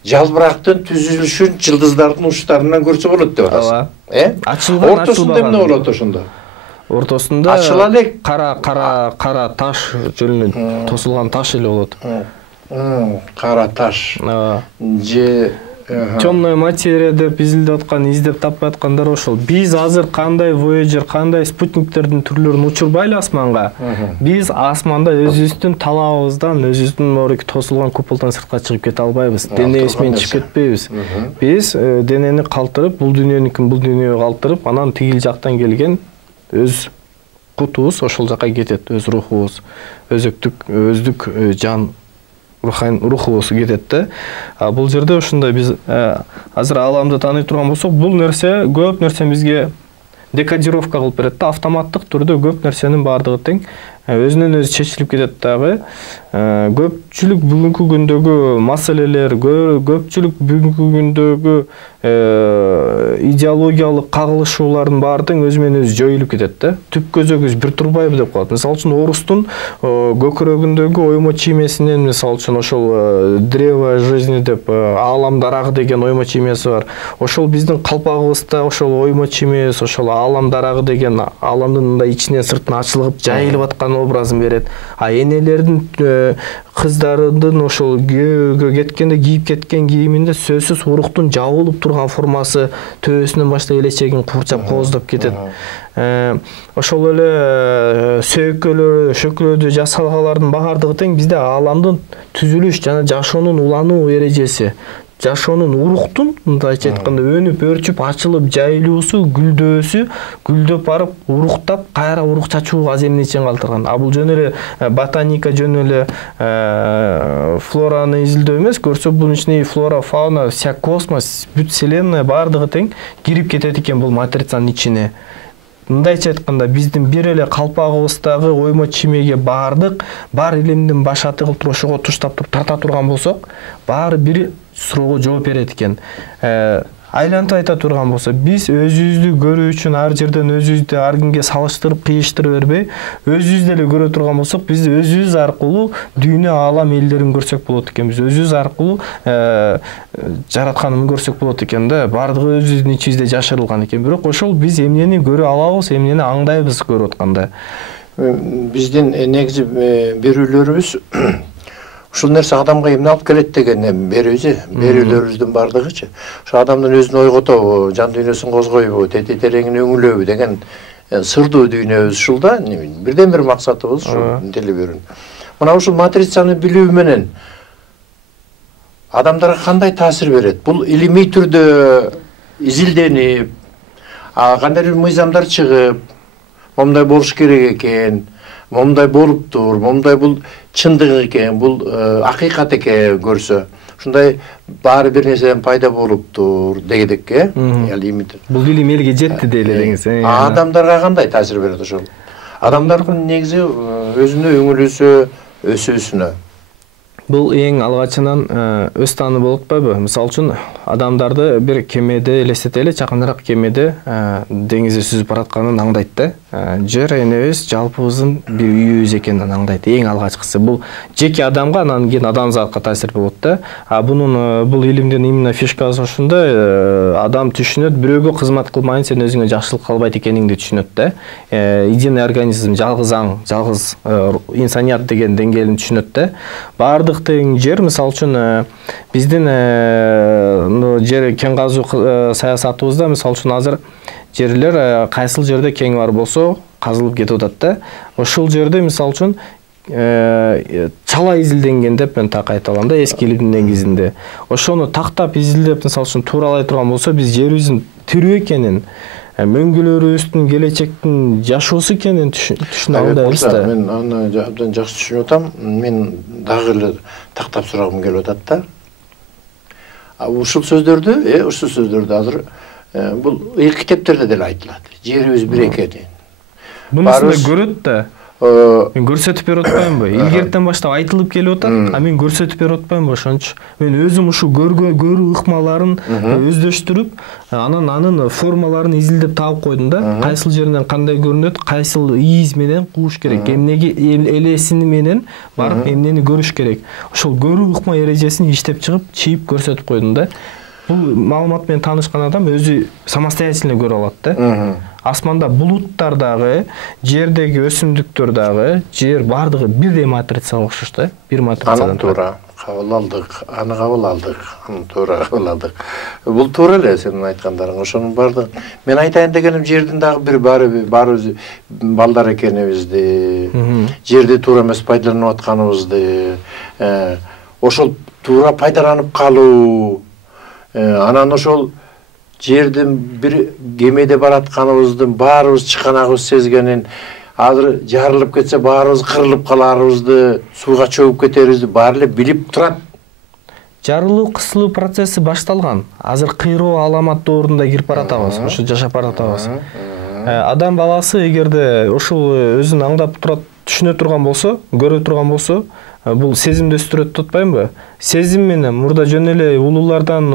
жалбырактын түзүлүшүн жылдыздардын учтарынан көрсө болот деп атасың. Ачылган, ортосунда эмне болот ошондо? Ортосунда ачыла элек кара таш жөнүнө тосулган таш эле болот. Кара таш. Же темная материя деп изилдеп аткан, издеп таппай аткандар ошол. Биз азыр кандай Voyager, кандай спутниктердин түрлөрүн учурбайлы асманга. Биз асманда өзүбүздүн талабыбыздан, өзүбүздүн ноореки тосулган куполдон сыртка чыгып кете албайбыз. Денебиз менен чыгып кетпейбиз. Биз денени калтырып, бул дүйнөнүкүн бул дүйнөгө калтырып, анан тигил жактан келген өз кутубуз ошол жака кетет, өз рухубуз, өздүк жан рухубуз кетет да. Бул жерде ушундай биз азыр ааламды тааный турган болсок, бул нерсе көп нерсе бизге декодировка кылып берет да, автоматтык түрдө көп нерсенин баардыгы тең өзүнөн өзү чечилип кетет дагы. Көпчүлүк бүгүнкү күндөгү маселелер, көпчүлүк бүгүнкү күндөгү идеологиялык кагылышуулардын баары тең өзү менен өзү жоюлуп кетет да. Түп көзөгүбүз бир турбайбы деп калат. Мисалы үчүн орустун көкүрөгүндөгү оймо чиймесинен, мисалы үчүн ошол древо жизни деп аалам дарагы деген оймо чиймеси бар. Ошол биздин калпагыбызда ошол оймо чиймебиз, ошол аалам дарагы деген ааламдын мындай ичинен сыртына ачылып жайылып аткан образын берет. Энелердин кыздарынын ошол күйөөгө кеткенде кийип кеткен кийиминде сөзсүз уруктун жабылып турган формасы төбөсүнөн баштап элечегин курчап кооздоп кетет. Ошол эле сөөккөлөр, шөкөлөрдү жасалгалардын баардыгы тең бизде ааламдын түзүлүш жана жашоонун улануу эрежеси жашоонун уруктун мындайча айтканда өнүп өрчүп ачылып жайылуусу гүлдөөсү гүлдөп барып уруктап кайра урук чачууга аз эмне чейин калтырган. А бул жөн эле ботаника жөн эле флораны изилдөө эмес, көрсө бунун ичине флора фауна вся космос бүт вселенная баардыгы тең кирип кетет экен бул матрицанын ичине. Мындайча айтканда биздин бир эле калпагыбыздагы оймо чимеге бардык бар илимдин башаты кылып туруп ошого туштап туруп тарта турган болсок, баары бир суроого жооп берет экен. Айлантып айта турган болсо, биз өзүбүздү көрүү үчүн ар жерден өзүбүздү ар кимге салыштырып, кыйыштырып бербей, өзүбүздү эле көрө турган болсок, биз өзүбүз аркылуу дүйнө аалам элдерин көрсөк болот экен. Биз өзүбүз аркылуу жаратканын көрсөк болот экен да. Бардыгы өзүбүздүн ичибизде жашырылган экен. Бирок ошол биз эмнени көрө алабыз, эмнени аңдайбыз көрүп атканда. Биздин негизи берүүлөрүбүз ушул нерсе адамга эмне алып келет деген берүүлөрүбүздүн бардыгычы. Ошо адамдын өзүн ойготобу, жан дүйнөсүн козгойбу, тети тереңин өңүлөбү деген сырдуу дүйнөбүз ушул да. Бирден бир максатыбыз ушул деле берүүнү. Мына ушул матрицаны билүү менен адамдарга кандай таасир берет? Бул илимий түрдө изилденип, кандайдыр бир мыйзамдар чыгып, момундай болуш керек экен, момундай болуптур, момундай бул чындык экен, бул акыйкат экен көрсө. Ушундай баары бир нерседен пайда болуптур дегедекке. Бул илим элге жетти деле деңиз. Адамдарга кандай таасир берет ошол? Адамдардын негизи өзүнө өңүлүүсү, өсүүсүнө. Бул эң алгачынан өз тааны болуп атпайбы? Мисалы үчүн адамдарды бир кемеде элестетели, жакыныраак кемеде деңизде сүзүп баратканын аңдайт да. Жер энебиз жалпыбыздын бир үйүбүз экенин аңдайт. Эң алгачкысы бул жеке адамга, анан кийин адамзатка таасир болот да. Бунун бул илимдин именно фишкасы ошондой, адам түшүнөт, бирөөгө кызмат кылмайын сен өзүңө жакшылык кылбайт экениңди түшүнөт да. Единый организм, жалгыз аң, жалгыз инсаният деген деңгээлин түшүнөт да. Бардык тең жер, мисалы үчүн биздин жер кен казуу саясатыбызда, мисалы үчүн азыр жерлер кайсыл жерде кең бар болсо казылып кетип атат да. Ошол жерде мисалы үчүн чала изилденген деп мен так айта алам да, эски илимдин негизинде. Ошону тактап изилдеп, мисалы үчүн тууралай турган болсо, биз жерибиздин тирүү экенин, мөңгүлөрүбүздүн келечектин жашоосу экенин түшүнө албайбыз да. Мен аны абдан жакшы түшүнүп атам. Мен дагы эле тактап сурагым келип атат да. Ушул сөздөрдү азыр бул китептерде деле айтылат. Жерибиз бир экени. Мунусун көрөт да. Мен көрсөтүп берип атпаймынбы? Илгертен баштап айтылып келип атат, мен көрсөтүп берип атпаймынбы ошончу? Мен өзүм ушу көрүү ыкмаларын өздөштүрүп, анын формаларын изилдеп таап койдум да. Кайсыл жеринен кандай көрүнөт, кайсыл ийиз менен кууш керек, эмнеге элесини менен барып эмнени көрүш керек. Ошол көрүү ыкма эрежесин иштеп чыгып, чийип көрсөтүп койдум да. Бул маалымат менен таанышкан адам өзү самостоятельно көрө алат да. Асманда булуттар дагы, жердеги өсүмдүктөр дагы, жер бардыгы бирдей матрицага окшош да. Бир матрицадан туура кабыл алдык, аны кабыл алдык, аны туура кабыл алдык. Бул туура эле сенин айткандарың. Ошонун бардыгы. Мен айтайын дегеним жердин дагы бир баарыбыз балдар экенибизди, жерди туура эмес пайдаланып атканыбызды, ошол туура пайдаланып калуу, анан ошол жердин бир кемеде баратканыбыздын баарыбыз чыканагыбыз сезгенин, азыр жарылып кетсе баарыбыз кырылып каларыбызды, сууга чөгүп кетерибизди баары эле билип турат. Жарылуу кысылуу процесси башталган. Азыр кыйроо аламат доорунда кирип баратабыз, ошо жашап баратабыз. Адам баласы эгерде ушул өзүн аңдап турат, түшүнө турган болсо, көрө турган болсо, бул сезимди өстүрөт деп атпаймынбы? Сезим менен мурда жөн эле улуулардан,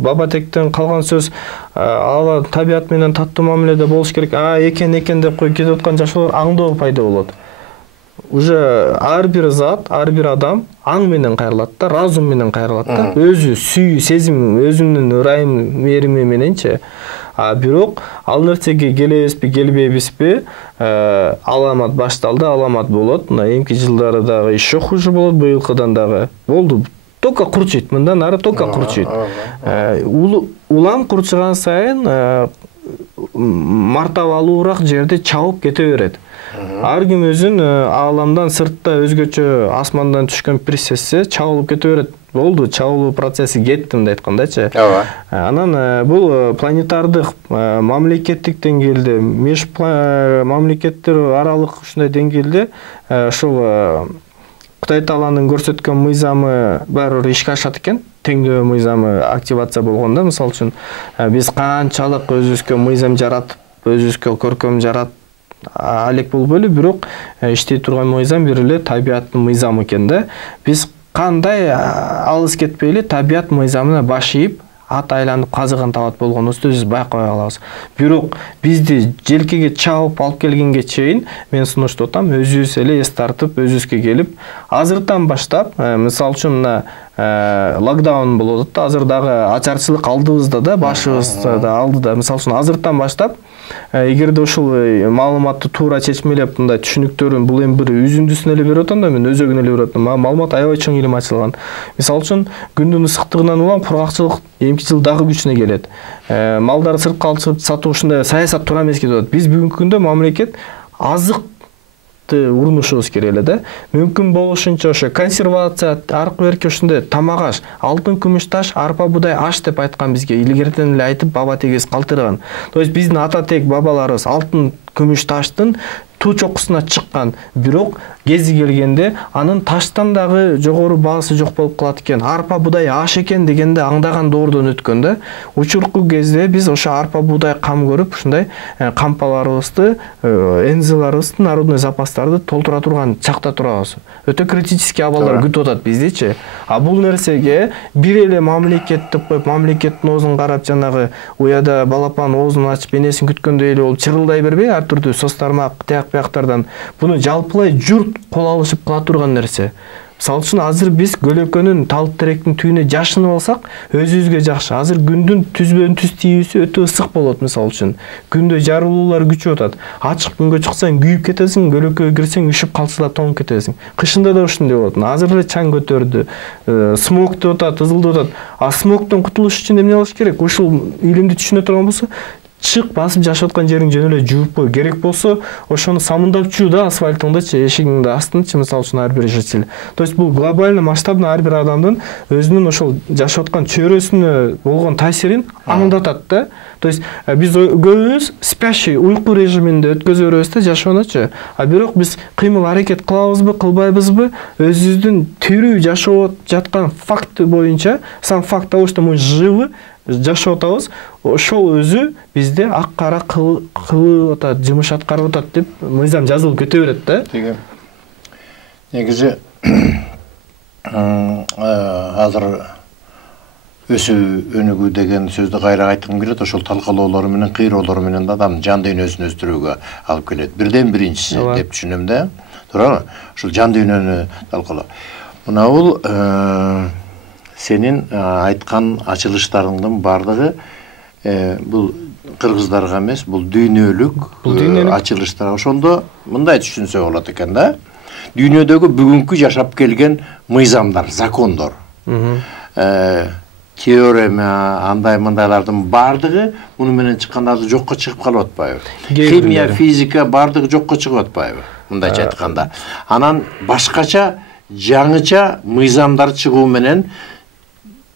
баба тектен калган сөз, ала табият менен таттуу мамиледе болуш керек, экен деп коюп кетип аткан жашоолор аңдоо пайда болот. Уже ар бир зат, ар бир адам аң менен кайрылат да, разум менен кайрылат да, өзү сүйүү, сезим, өзүнүн ырайым мерими мененчи. Бирок ал нерсеге келебизби, келбейбизби, аламат башталды, аламат болот. Мына эмки жылдары дагы еще хуже болот, быйылкыдан дагы. Болду, только курчуйт, мындан ары только курчуйт. Улам курчуган сайын мартабалуураак жерди чабып кете берет. Ар ким өзүн ааламдан сыртта өзгөчө асмандан түшкөн присессе чабылып кете берет. Болду, чабылуу процесси кетти мындай айткандачы. Ооба. Анан бул планетардык, мамлекеттик деңгээлде, меж мамлекеттер аралык ушундай деңгээлде ушул Кудай Тааланын көрсөткөн мыйзамы баары бир ишке ашат экен. Теңдөө мыйзамы активация болгондо, мисалы үчүн биз канчалык өзүбүзгө мыйзам жаратып, өзүбүзгө көркөм жаратып алек болбой эле, бирок иштей турган мыйзам бир эле табияттын мыйзамы экен да. Биз кандай алыс кетпей эле табият мыйзамына баш ийип, ат айланып казыган табат болгонубузду биз байкабай калабыз. Бирок бизди желкеге чабып алып келгенге чейин мен сунуштап атам, өзүбүз эле эс тартып, өзүбүзгө келип, азыртан баштап, мисалы үчүн мына локдаун болуп атат. Азыр дагы ачарчылык алдыбызда да, башыбызда да алдыда. Мисалы үчүн азыртан баштап, эгерде ушул маалыматты туура чечмелеп, мындай түшүнүктөрүн бул эми бир үзүндүсүн эле берип атам да, мен өзөгүн эле берип атам. Маалымат аябай чоң илим ачылган. Мисалы үчүн күндүн ысыктыгынан улам кургакчылык эмки жыл дагы күчүнө келет. Малдар сыртка алып сатуу ушундай саясат туура эмес кетип атат. Биз бүгүнкү күндө мамлекет азык урунушубуз керек эле да. Мүмкүн болушунча ошо консервация аркы берки ушундай тамак аш, алтын күмүш таш, арпа будай аш деп айткан бизге илгертен эле айтып баба тегибиз калтырган. То есть биздин ата тек бабаларыбыз алтын күмүш таштын туу чокусуна чыккан, бирок кези келгенде анын таштан дагы жогору баасы жок болуп калат экен. Арпа будай аш экен дегенде аңдаган доордон өткөн да. Учурку кезде биз ошо арпа будай кам көрүп, ушундай кампаларыбызды, энзиларыбызды, народный запастарды толтура турган чакта турабыз. Өтө критический абалдар күтүп атат биздичи. А бул нерсеге бир эле мамлекет деп коюп, мамлекеттин оозун карап, жанагы уяда балапан оозун ачып энесин күткөндөй эле болуп чырылдай бербей, ар түрдүү состармак, бияктардан буну жалпылай журт кол алышып кыла турган нерсе. Мисалы үчүн азыр биз көлөкөнүн тал теректин түбүнө жашынып алсак, өзүбүзгө жакшы. Азыр күндүн түзбөн түз тийүүсү өтө ысык болот, мисалы үчүн. Күндө жарылуулар күчөп атат. Ачык күнгө чыксаң күйүп кетесиң, көлөкөгө кирсең үшүп калса да тоңуп кетесиң. Кышында да ушундай болот. Азыр эле чаң көтөрдү. Смог деп атат, ызыл деп атат. А смогтон кутулуш үчүн эмне кылыш керек? Ушул илимди түшүнө турган болсо, чык басып жашап аткан жериң жөн эле жууп кой. Керек болсо, ошону самындап чуу да асфальтыңдачы, эшигиңди астынчы, мисалы үчүн ар бир житель. То есть бул глобально масштабный ар бир адамдын өзүнүн ошол жашап аткан чөйрөсүнө болгон таасирин аңдатат да. То есть биз көбүбүз спящий уйку режиминде өткөзө беребиз да жашоондочу. А бирок биз кыймыл аракет кылабызбы, кылбайбызбы, өзүбүздүн тирүү жашап жаткан факты боюнча, сам факт того, что мы живы, жашап атабыз, ошол өзү бизде ак кара кылып атат, жумуш аткарып атат деп мыйзам жазылып кете берет да. Теги негизи азыр өсүү өнүгүү деген сөздү кайра айткым келет. Ошол талкалоолор менен, кыйроолор менен да адамдын жан дүйнөсүн өстүрүүгө алып келет. Бирден биринчиси деп түшүнөм да. Туурабы? Ошол жан дүйнөнү талкалоо. Мына бул сенин айткан ачылыштарыңдын бардыгы бул кыргыздарга эмес, бул дүйнөлүк ачылыштар. Ошондо мындай түшүнсө болот экен да. Дүйнөдөгү бүгүнкү жашап келген мыйзамдар, закондор, теорема, андай-мындайлардын бардыгы муну менен чыккандарды жокко чыгып калып атпайбы? Химия, физика бардыгы жокко чыгып атпайбы? Мындайча айтканда. Анан башкача, жаңыча мыйзамдар чыгуу менен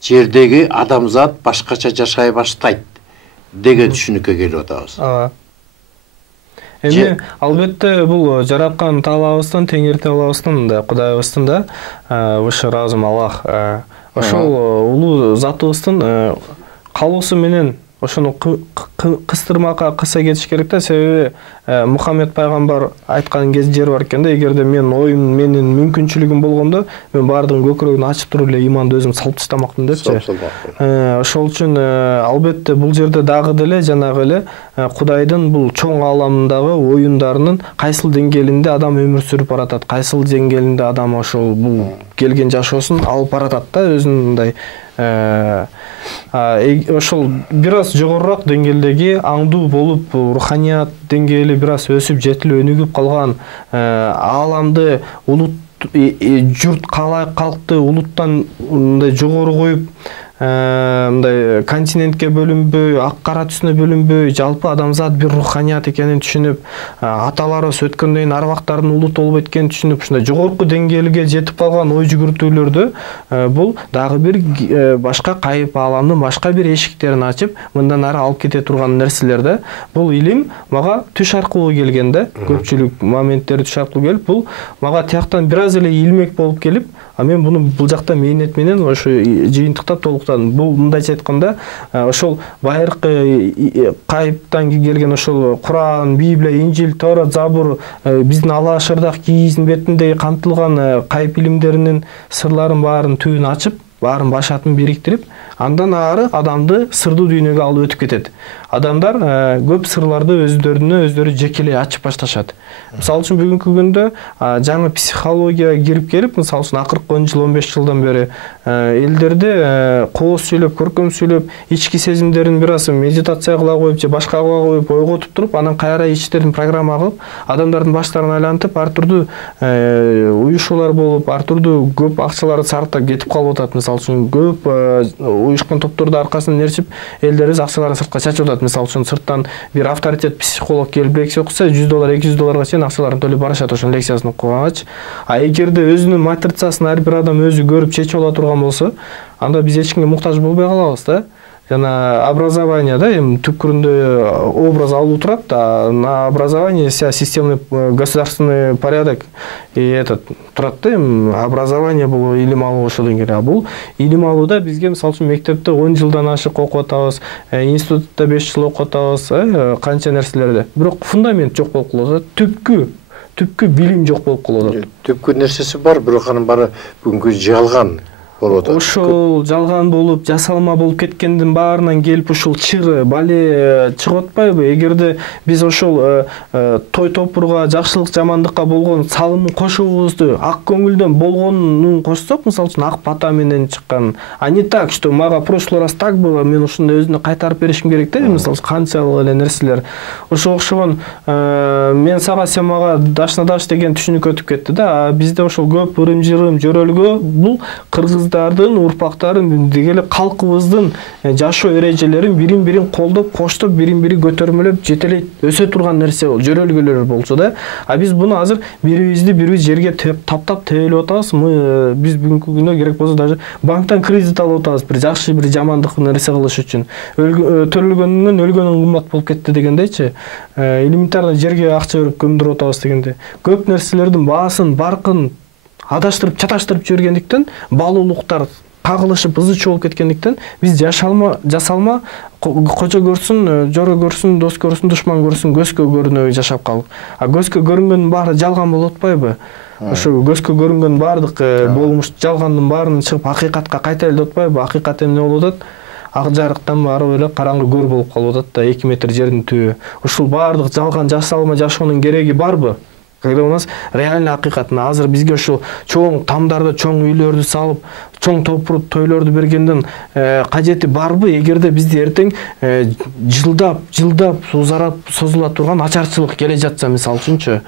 жердеги адамзат башкача жашай баштайт деген түшүнүккө келип атабыз. Эми албетте бул жараткан Таалабыздын, Теңир Таалабыздын да, Кудайыбыздын да, Высший разум Аллах, ошол улуу затыбыздын калуусу менен ошону кыстырмакка кыса кетиш керек да. Себеби Мухаммед пайгамбар айткан жер бар экен да, эгерде менин мүмкүнчүлүгүм болгондо мен баардыгын көкүрөгүн ачып туруп эле иманды өзүм салып таштамакмын депчи. Ошол үчүн албетте бул жерде дагы деле жанагы эле Кудайдын бул чоң ааламындагы оюндарынын кайсыл деңгээлинде адам өмүр сүрүп баратат, кайсыл деңгээлинде адам ошол бул келген жашоосун алып баратат да, өзүнүн мындай ошол бир аз жогорураак деңгээлдеги аңдуу болуп, руханият деңгээли бир аз өсүп, жетилип, өнүгүп калган ааламды улут журт калкты улуттан мындай жогору коюп мындай континентке бөлүнбөй, ак кара түсүнө бөлүнбөй, жалпы адамзат бир руханият экенин түшүнүп, аталарыбыз өткөндөн кийин арвактардын улуты болуп эткенин түшүнүп, ушундай жогорку деңгээлге жетип калган ой жүгүртүүлөрдө бул дагы бир башка кайып ааламдын башка бир эшиктерин ачып, мындан ары алып кете турган нерселер да. Бул илим мага түш аркылуу келген да. Көпчүлүк моменттери түш аркылуу келип, бул мага тияктан бир аз эле илмек болуп келип, а мен буну бул жакта мээнет менен ошо жыйынтыктап толуктадым. Бул мындайча айтканда, ошол байыркы кайыптан келген ошол Куран, Библия, Инжил, Торат, Забур, биздин Алла Шырдак кийиздин бетинде камтылган кайып илимдеринин сырларын баарын түбүн ачып, баарын башатын бириктирип, андан ары адамды сырдуу дүйнөгө алып өтүп кетет. Адамдар көп сырларды өздөрү жекелей ачып башташат. Мисалы үчүн бүгүнкү күндө жаңы психология кирип келип, мисалы үчүн акыркы 10 жыл, 15 жылдан бери элдерде кооз сүйлөп, көркөм сүйлөп, ички сезимдерин бир аз медитация кыла коюп же башка кыла коюп ойготуп туруп, анан кайра ичтерин программа кылып, адамдардын баштарын айлантып, ар түрдүү уюшуулар болуп, ар түрдүү көп акчаларды сарптап кетип калып атат. Мисалы үчүн көп уюшкан топтордун аркасынан нерчип, элдерибиз акчаларын сыртка чачып атат. Мисалы үчүн сырттан бир авторитет психолог келип лекция окуса, $100, $200 чейин акчаларын төлөп барышат ошонун лекциясын окуганчы. А эгерде өзүнүн матрицасын ар бир адам өзү көрүп чечип ала турган болсо, анда биз эч кимге муктаж болбой калабыз да. Жана образование да, эми түпкүрүндө образ алуу турат, на образование вся системный государственный порядок турат да, эми образование бул илим алуу ошодон келе. А бул илим алууда бизге мисалы үчүн мектепте 10 жылдан ашык окуп атабыз, институтта 5 жыл окуп атабыз, канча нерселерде. Бирок фундамент жок болуп калат, түпкү билим жок болуп калат. Түпкү нерсеси бар, бирок анын баары бүгүнкү жалган. Ошол жалган болуп, жасалма болуп кеткендин баарынан келип ушул чыр, бале чыгып атпайбы? Эгерде биз ошол той топурга, жакшылык жамандыкка болгон салым кошуубузду ак көңүлдөн болгонун кошсок, мисалы үчүн ак бата менен чыккан, а не так, что мага прошлый раз так было, мен ушундай өзүнө кайтарып беришим керек да, мисалы канчалык эле нерселер. Ошо окшогон мен сага, сен мага дашна-даш деген түшүнүк өтүп кетти да. Бизде ошол көп ырым-жырым, жөрөлгө бул кыргыздардын урпактарын дегеле калкыбыздын жашоо эрежелерин бирин-бирин колдоп, коштоп, бирин-бири көтөрмөлөп, жетелейт өсө турган нерсе бол, жөрөлгөлөр болчу да. А биз буну азыр бирибиз жерге таптап тебелеп атабыз. Биз бүгүнкү күндө керек болсо даже банктан кредит алып атабыз, бир жакшы, бир жамандык нерсе кылыш үчүн. Төлөгөндөн өлгөнүң кымбат болуп кетти дегендейчи. Элементарно жерге акча берип көмдүрүп атабыз дегенде. Көп нерселердин баасын, баркын адаштырып, чаташтырып жибергендиктен, баалуулуктар кагылышып, ызычуу болуп кеткендиктен, биз жасалма кожо көрсүн, жоро көрсүн, дос көрсүн, душман көрсүн, көзгө көрүнөй жашап калдык. А көзгө көрүнгөндүн баары жалган болуп атпайбы? Ошо көзгө көрүнгөн баардык болмуш жалгандын баарын чыгып акыйкатка кайтайлы деп атпайбы? Акыйкат эмне болуп атат? Ак жарыктан барып эле караңгы көр болуп калып атат да, 2 метр жердин түбү. Ушул баардык жалган жасалма жашоонун кереги барбы? Когда у нас реально акыйкатына азыр бизге ошол чоң тамдарды, чоң үйлөрдү салып, чоң тойлорду бергенден кажети барбы? Эгерде бизде эртең жылдап узарап созула турган ачарчылык келе жатса, мисалы үчүнчү,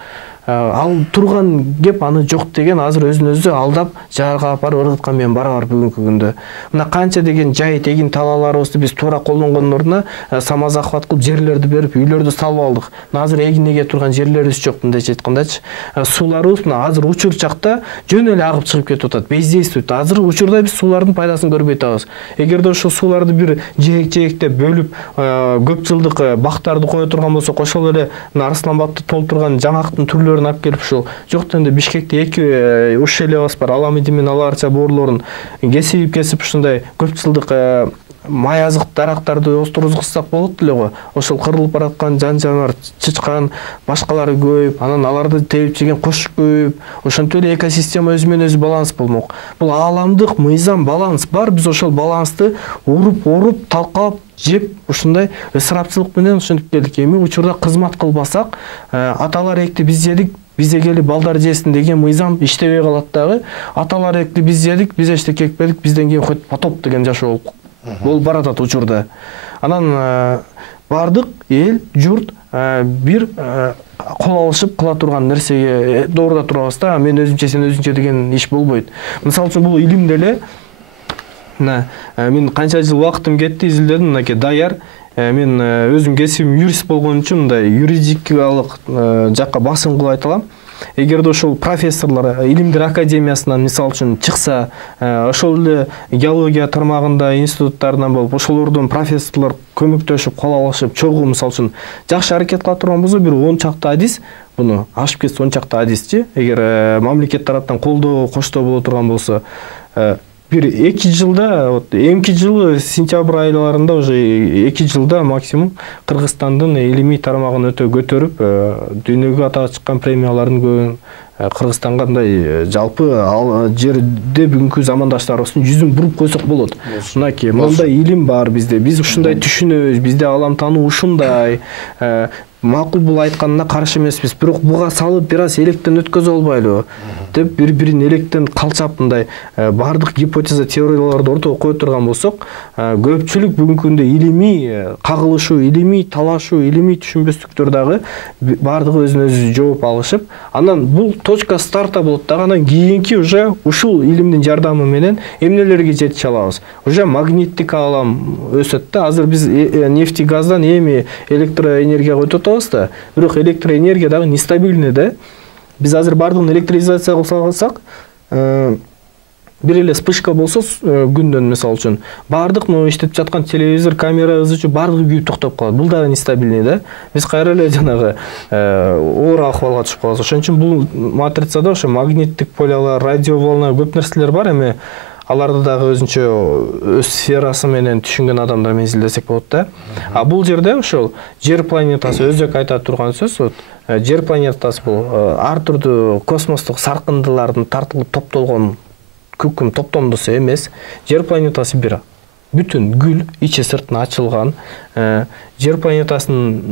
ал турган кеп аны жок деген азыр өзүн өзү алдап жарга апарып ыргыткан менен барабар бүгүнкү күндө. Мына канча деген жай тегин талааларыбызды биз туура колдонгондун ордуна самозахват кылып жерлерди берип, үйлөрдү салып алдык. Мына азыр эгинеге турган жерлерибиз жок, мындайча айткандачы. Сууларыбыз мына азыр учур чакта жөн эле агып чыгып кетип атат, бездействует. Азыр учурда биз суулардын пайдасын көрбөй атабыз. Эгерде ошол сууларды бир жээк-жээктеп бөлүп, көп жылдык бактарды кое турган болсок, ошол эле Арсланбабды толтурган жаңактын түрлөрүн алып келип ушул жок дегенде Бишкекте 2 ушелебиз бар, Аламиди менен Аларча боорлорун кесип ушундай көп жылдык май азык дарактарды остургузсак болот эле го. Ошол кырылып бараткан жан-жаныбар, чычкан, башкалары көбөйүп, анан аларды тебип жеген кош көбөйүп, ошентип эле экосистема өзү менен өзү баланс болмок. Бул ааламдык мыйзам, баланс бар. Биз ошол балансты уруп, талкалап, жеп, ушундай ысырапчылык менен ушинтип келдик. Эми учурда кызмат кылбасак, аталар экти биз жедик, бизде келип балдар жесин деген мыйзам иштебей калат дагы. Аталар экти биз жедик, биз эчтеке экпедик, бизден кийин хоть потоп деген жашоо болуп баратат учурда. Анан бардык эл, журт бир кол алышып кыла турган нерсеге дооруда турабыз да. Мен өзүмчө, сен өзүңчө деген иш болбойт. Мисалы үчүн бул илимде эле Мен канча жыл убактым кетти, изилдедим, мынакей даяр. Мен өзүм кесибим юрист болгон үчүн мындай юридикалык жакка басым кылып айта алам. Эгерде ошол профессорлор илимдер академиясынан мисалы үчүн чыкса, ошол эле геология тармагында институттарынан болуп, ошолордон профессорлор көмөктөшүп, кол алышып, чогуу мисалы үчүн жакшы аракет кыла турган болсо, бир 10 чакты адис, буну ашып кетсе 10 чакты адисчи, эгер мамлекет тараптан колдоо, коштоо боло турган болсо, бир 2 жылда, вот эмки жылы сентябрь айларында уже 2 жылда максимум Кыргызстандын илимий тармагын өтө көтөрүп, дүйнөгө атага чыккан премиялардын көбүн Кыргызстанга мындай жалпы жерде бүгүнкү замандаштарыбыздын жүзүн буруп койсок болот. Мынакей мындай илим бар бизде, биз ушундай түшүнөбүз, бизде алам тануу ушундай. Макул бул айтканына каршы эмеспиз, бирок буга салып бир аз электен өткөзө албайлыбы деп бири-бирин электен калчап мындай бардык гипотеза теорияларды ортого кое турган болсок, көпчүлүк бүгүнкү күндө илимий кагылышуу, илимий талашуу, илимий түшүнбөстүктөр дагы бардыгы өзүнө-өзү жооп алышып, анан бул точка старта болот дагы, анан кийинки уже ушул илимдин жардамы менен эмнелерге жетише алабыз. Уже магниттик алам өсөт да. Азыр биз нефти газдан эми электроэнергияга өтөт да, бирок электроэнергия дагы нестабильный да. Биз азыр бардыгын электризация кылсак, бир эле вспышка болсо күндөн мисалы үчүн бардык иштеп жаткан телевизор, камера ызычу бардыгы күйүп токтоп калат. Бул дагы нестабильный да. Биз кайра эле жанагы оор ахвалга түшүп калабыз. Ошон үчүн бул матрицада ошо магниттик полялар, радиоволна көп нерселер бар. Эми аларды дагы өзүнчө өз сферасы менен түшүнгөн адамдар менен изилдесек болот да. А бул жерде ошол жер планетасы өзөк айта турган сөз. Жер планетасы бул ар түрдүү космостук саркындылардын тартылып топтолгон көкүм топтомдусу эмес. Жер планетасы бир бүтүн гүл, ичи сыртына ачылган. Жер планетасынын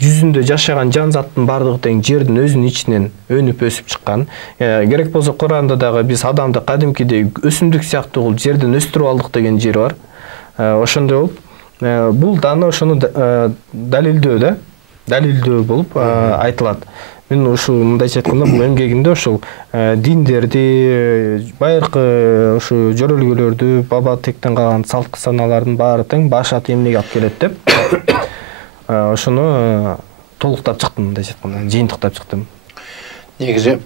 жүзүндө жашаган жан заттын бардыгы тең жердин өзүнүн ичинен өнүп өсүп чыккан. Керек болсо Куранда дагы биз адамды кадимкидей өсүмдүк сыяктуу кылып жерден өстүрүп алдык деген жери бар. Ошондой болуп, бул даны ошону далилдөө болуп айтылат. Мен ушул мындайча айтканда бул эмгегимде ошол диндерди, байыркы ушу жөрөлгөлөрдү, баба тектен калган салт саналардын баары тең баш ат эмнеге алып келет деп ошону толуктап чыктым, мындайча айтканда, жыйынтыктап чыктым. Негизи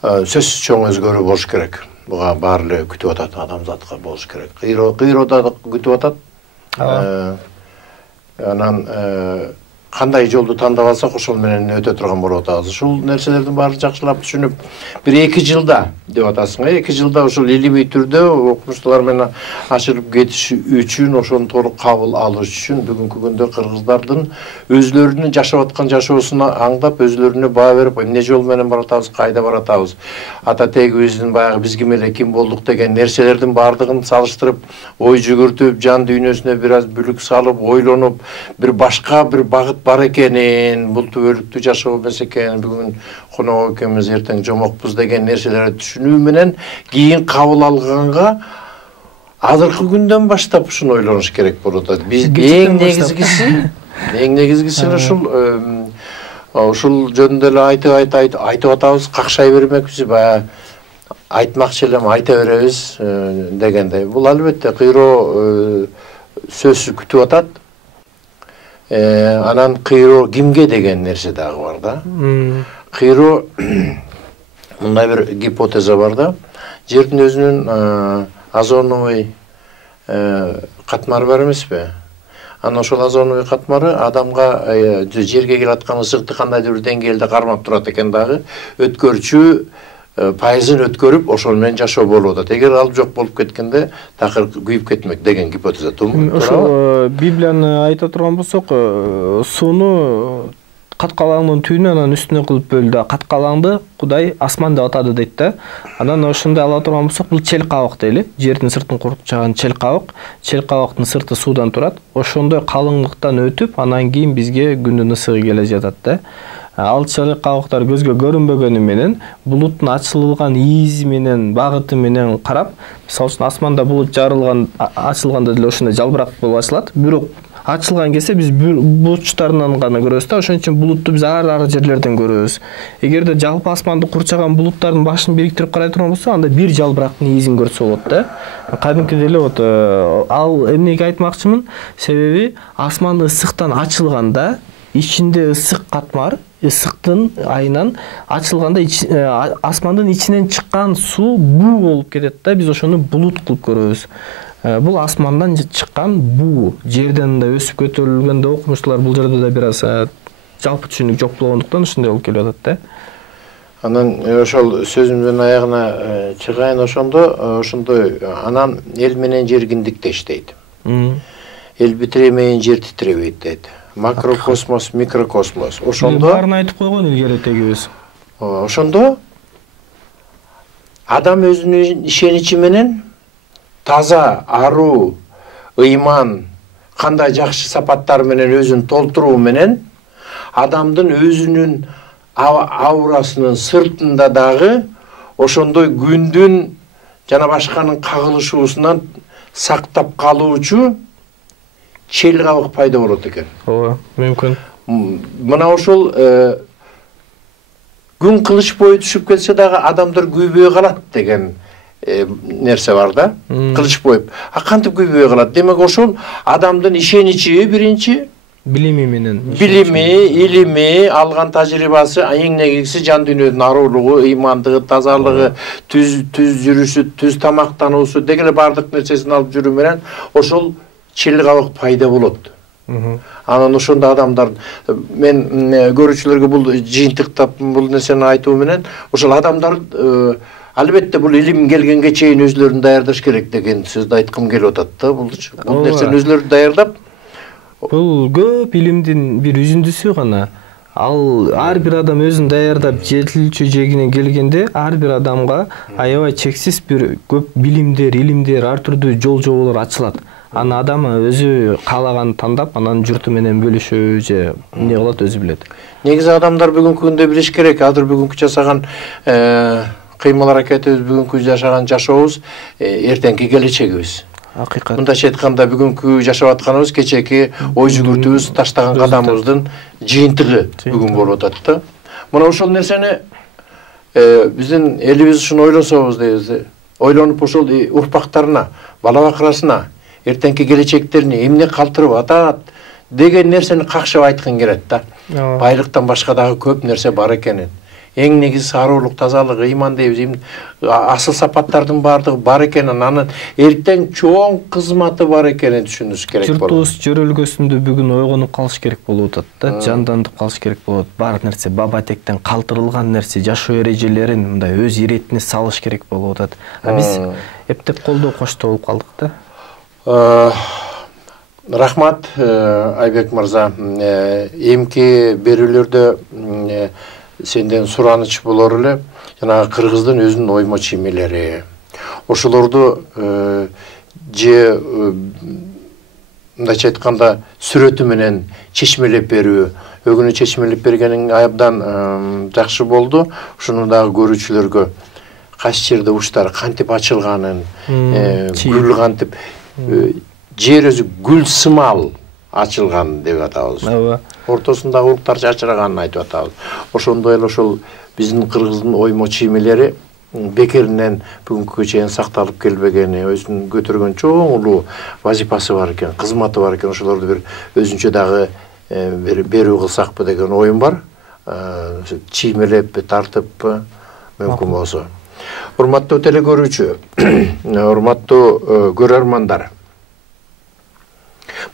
сөзсүз чоң өзгөрүү болуш керек. Буга баары эле күтүп атат, адамзатка болуш керек. Кыйроодо да күтүп атат. Анан кандай жолду тандап алсак ошол менен өтө турган болуп атабыз. Ушул нерселердин баарын жакшылап түшүнүп, бир 2 жылда деп атасың, 2 жылда ушул илимий түрдө окумуштуулар менен ашырып кетиш үчүн, ошону толук кабыл алыш үчүн бүгүнкү күндө кыргыздардын өзлөрүнүн жашап аткан жашоосуна аңдап, өзлөрүнө баа берип, эмне жол менен баратабыз, кайда баратабыз, ата тегибиздин баягы биз ким эле, ким болдук деген нерселердин баардыгын салыштырып, ой жүгүртүп, жан дүйнөсүнө бир аз бүлүк салып, ойлонуп, бир башка бир багыт бар экенин, бул түбөлүктүү жашоо эмес экенин, бүгүн конок экенбиз, эртең жомокпуз деген нерселерди түшүнүү менен кийин кабыл алганга азыркы күндөн баштап ушуну ойлонуш керек болуп атат. Биз эң негизгиси ушул жөнүндө эле айтып атабыз, какшай бермекпиз, баягы айтмакчы элем айта беребиз дегендей. Бул албетте кыйроо сөзсүз күтүп атат. Анан кыйроо кимге деген нерсе дагы бар да. Кыйроо мындай бир гипотеза бар да. Жердин өзүнүн озоновый катмары бар эмеспи? Анан ошол озоновый катмары адамга жерге келаткан ысыкты кандайдыр бир деңгээлде кармап турат экен дагы, өткөрчү пайызын өткөрүп, ошол менен жашоо болуп атат. Эгер ал жок болуп кеткенде такыр күйүп кетмек деген гипотеза турабы? Ошол Библияны айта турган болсок, сууну каткалаңдын түйүнү анан үстүнө кылып бөлдү. Каткалаңды Кудай асман деп атады дейт да. Анан ошондой ала турган болсок, бул чел кабак дейли. Жердин сыртын курчаган чел кабак. Чел кабактын сырты суудан турат. Ошондой калыңдыктан өтүп, анан кийин бизге күндүн ысыгы келе жатат да. Ал чел кабактар көзгө көрүнбөгөнү менен, булуттун ачылган ийизи менен, багыты менен карап, мисалы үчүн асманда булут жарылган, ачылганда деле ошондой жалбырак болуп ачылат. Бирок ачылган кезде биз булутчтарынан гана көрөбүз да, ошон үчүн булутту биз ар жерлерден көрөбүз. Эгерде жалпы асманды курчаган булуттардын башын бириктирип карай турган болсо, анда бир жалбырактын ийизин көрсө болот да. Кадимкиде эле вот ал эмнеге айтмакчымын? Себеби асман ысыктан ачылганда ичинде ысык катмар, ысыктын айынан ачылганда асмандын ичинен чыккан суу буу болуп кетет да, биз ошону булут кылып көрөбүз. Бул асмандан чыккан буу, жерден да өсүп көтөрүлгөндө окумуштуулар бул жерде да бир аз жалпы түшүнүк жок болгондуктан ушундай болуп келип атат да. Анан ошол сөзүмдүн аягына чыгайын ошондой анан эл менен жер киндиктештейт. Эл битиремейин жер титиребейт дейт. Макрокосмос, микрокосмос. Ошондо баарын айтып койгон илгеритегибиз. Ошондо адам өзүнүн ишеничи менен таза, аруу, ыйман, кандай жакшы сапаттар менен өзүн толтуруу менен адамдын өзүнүн аурасынын сыртында дагы ошондой күндүн жана башканын кагылышуусунан сактап калуучу чел кабык пайда болот экен. Ооба, мүмкүн. Мына ошол күн кылыч бою түшүп келсе дагы адамдар күйбөй калат деген нерсе бар да. Кылыч боюп. Кантип күйбөй калат? Демек ошол адамдын ишеничи биринчи, билими менен. Билими, илими, алган тажрыйбасы, эң негизгиси жан дүйнөдүн аруулугу, ыймандыгы, тазалыгы, түз жүрүшү, түз тамактануусу деген бардык нерсесин алып жүрүү менен ошол чел кабык пайда болот. Анан ошондо адамдар, мен көрүүчүлөргө бул жыйынтыктап бул нерсени айтуу менен ошол адамдар албетте бул илим келгенге чейин өзлөрүн даярдаш керек деген сөздү айткым келип атат да. Бул нерсени өзлөрү даярдап, бул көп илимдин бир үзүндүсү гана. Ал ар бир адам өзүн даярдап жетилүүчү жегине келгенде ар бир адамга аябай чексиз бир көп билимдер, илимдер, ар түрдүү жол жоболор ачылат. Аны адам өзү каалаганын тандап, анан журту менен бөлүшүү же эмне кылат өзү билет. Негизи адамдар бүгүнкү күндө билиш керек. Азыр бүгүнкү жасаган кыймыл аракетибиз, бүгүнкү жашаган жашообуз эртеңки келечегибиз. Акыйкат. Мындайча айтканда бүгүнкү жашап атканыбыз кечээки ой жүгүртүүбүз, таштаган кадамыбыздын жыйынтыгы бүгүн болуп атат да. Мына ошол нерсени биздин элибиз ушуну ойлособуз дейбиз. Ойлонуп ошол урпактарына, бала бакырасына, эртеңки келечектерине эмне калтырып атат деген нерсени какшап айткың келет да. Байлыктан башка дагы көп нерсе бар экенин. Эң негизгиси аруулук, тазалык, ыйман дейбиз. Асыл сапаттардын бардыгы бар экенин, анын эртең чоң кызматы бар экенин түшүнүш керек болот. Журтубуз жөрөлгөсүндө бүгүн ойгонуп калыш керек болуп атат да, жандандып калыш керек болот. Бар нерсе баба тектен калтырылган нерсе, жашоо эрежелерин мындай өз иретине салыш керек болуп атат. Биз эптеп колдоо коштоо болуп калдык да. Рахмат, Айбек мырза. Эмки берүүлөрдө сенден сураныч болор эле, жана кыргыздын өзүнүн оймо чиймелери. Ошолорду же мындайча айтканда сүрөтү менен чечмелеп берүү, өгүнү чечмелеп бергениң абдан жакшы болду. Ушуну дагы көрүүчүлөргө кайсы жерде учтар кантип ачылганын, гүл кантип жер өзү гүл сымал ачылган деп атабыз. Ортосундагы уруктар жачыраганын айтып атабыз. Ошондой эле ошол биздин кыргыздын оймо чиймелери бекеринен бүгүнкүгө чейин сакталып келбегени, өзүнүн көтөргөн чоң улуу вазифасы бар экен, кызматы бар экен. Ошолорду бир өзүнчө дагы берүү кылсакпы деген оюм бар. Чиймелеп, тартып мүмкүн болсо. Урматтуу телекөрүүчү, урматтуу көрөрмандар.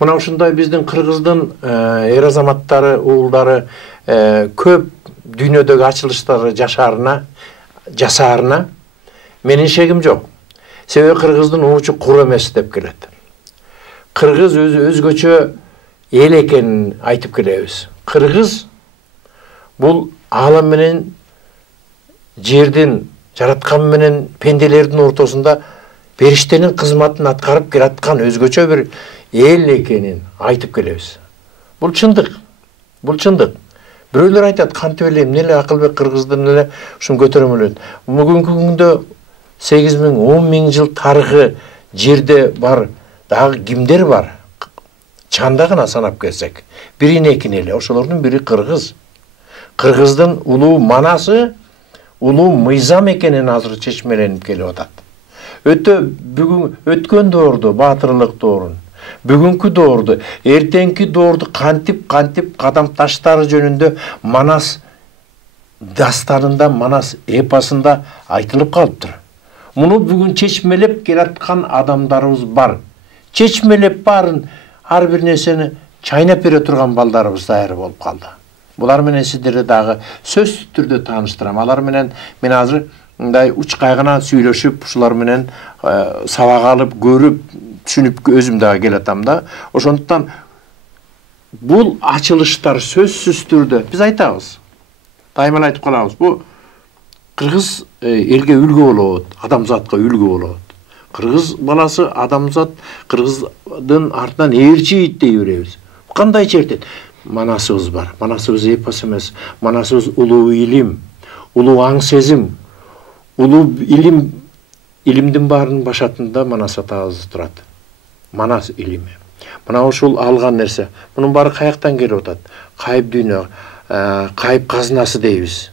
Мына ушундай биздин кыргыздын эр азаматтары, уулдары көп дүйнөдөгү ачылыштары жасаарына менин шегим жок. Себеби кыргыздын уучу кур эмес деп келет. Кыргыз өзгөчө эл экенин айтып келебиз. Кыргыз бул аалам менен жердин, жараткан менен пенделердин ортосунда периштенин кызматын аткарып келаткан өзгөчө бир эл экенин айтып келебиз. Бул чындык. Бул чындык. Бирөөлөр айтат, кантип эле, эмне эле Акылбек кыргыздын эле ушун көтөрөмөлөт. Бүгүнкү күндө 8 миң, 10 миң жыл тарыхы жерде бар, дагы кимдер бар? Çanda gana sanap kelsek. Birine ekini ele. Oşolordun biri Kırgız. Kırgızdın ulu manası, ulu mıyzam ekenen azır çeşmelenip geliyor atat. Bugün ötken doğurdu, batırılık doğurun. Bugünkü doğurdu, ertenki doğurdu kantip kadam taşları jönündө Manas dastanında, Manas epasında aytılıp kalıptır. Bunu bugün çeşmelep gelatkan adamlarımız var. Çeşmelep barın har bir neseni çaynap bere turgan baldarыбыз dayır bolup kaldı. Bular menen sizleri dagı söz türdө tanıştıram. Alar menen men azыр мындай уч кайгынан сүйлөшүп, ушулар менен сабак алып, көрүп, түшүнүп өзүм дагы келатам да. Ошондуктан бул ачылыштар сөзсүз түрдө биз айтабыз. Дайыма айтып калабыз. Бул кыргыз элге үлгү болот, адамзатка үлгү болот. Кыргыз баласы адамзат, кыргыздын артынан ээрчийт дей беребиз. Кандай чертет? Манасыбыз бар. Манасыбыз эпос эмес. Манасыбыз улуу илим, улуу аң сезим. Улуу илимдин баарынын башатында Манас атабыз турат. Манас илими. Мына ушул алган нерсе. Мунун баары каяктан келип атат? Кайып дүйнө, кайып казынасы дейбиз.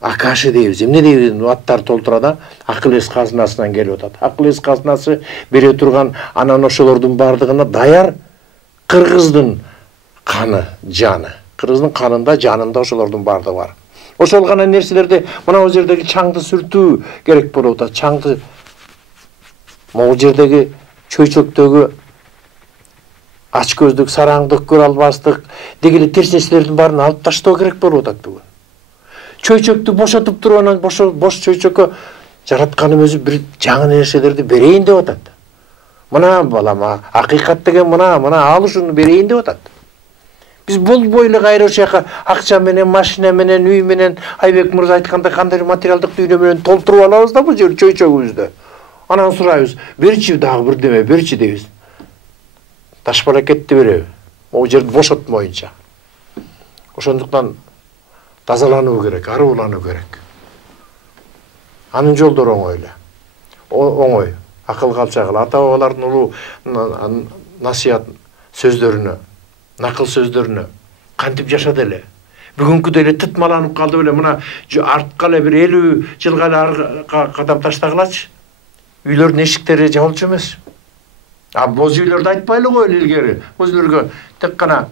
Акашы дейбиз. Эмне дейбиз? Аттар толтурада акыл эс казынасынан келип атат. Акыл эс казынасы бере турган анан ошолордун бардыгына даяр кыргыздын каны, жаны. Кыргыздын канында, жанында ошолордун бардыгы бар. Ошол гана нерселерди мына жердеги чаңды сүртүү керек болуп атат. Чаңды могу жердеги чөйчөктөгү ач көздүк, сараңдык, көрө албастык дегеле терс нерселердин баарын алып таштоо керек болуп атат бүгүн. Чөйчөктү бошотуп туруп анан бош чөйчөккө жаратканым өзү бир жаңы нерселерди берейин деп атат. Мына балама акыйкат деген мына ал ушуну берейин деп атат. Biz bol boylu gayrı uşaka akça menen, maşina menen, üy menen, Aybek Mırza aytkандай kандай материалдык дүйнө менен толтуруп алабыз да бул жер чөйчөгүбүздү. Анан сурайбыз, берчи дагы бир деме, берчи дейбиз. Ташпала кетти береби. Могу жерди бошотмоюнча. Ошондуктан тазалануу керек, аруулануу керек. Анын жолдору оңой эле. Оңой, акыл калчагыл, ата-бабалардын улуу насыят сөздөрүнө, накыл сөздөрүнө кантип жашады эле. Бүгүнкү эле тытмаланып калды беле, мына артка эле бир 50 жылга эле кадам таштагылачы. Үйлөрдүн эшиктери жабылчу эмес. Боз үйлөрдү айтпайлы го илгери. Боз үйлөргө тек гана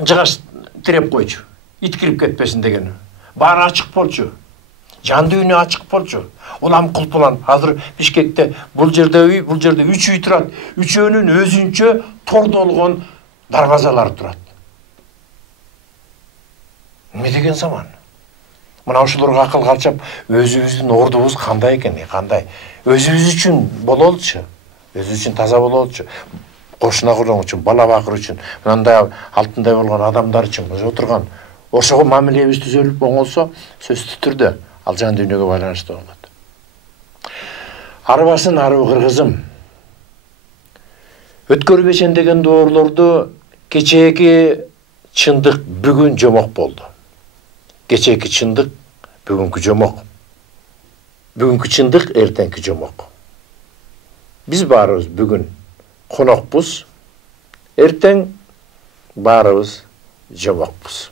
жыгаш тиреп койчу. Ит кирип кетпесин деген. Баары ачык болчу. Жан дүйнө ачык болчу. Улам кулпулан. Азыр Бишкекте бул жерде үй, бул жерде 3 үй турат. Үчөөнүн өзүнчө тордолгон дарбазалар турат. Эмне деген заман? Мына ушуларга акыл калчап, өзүбүздүн ордубуз кандай экен, кандай? Өзүбүз үчүн бололчу. Өзү үчүн таза бололчу. Кошуна курган үчүн, бала бакыр үчүн, мындай алтындай болгон адамдар үчүн отурган. Ошого мамилебиз түзөлүп оңолсо, сөзсүз түрдө ал жан дүйнөгө байланыштуу болот. Арбасын аруу кыргызым. Өткөрбешен деген доорлорду кечээки чындык бүгүн жомок болду. Кечээки чындык бүгүнкү жомок. Бүгүнкү чындык эртеңки жомок. Биз баарыбыз бүгүн конокпуз, эртең баарыбыз жомокпуз.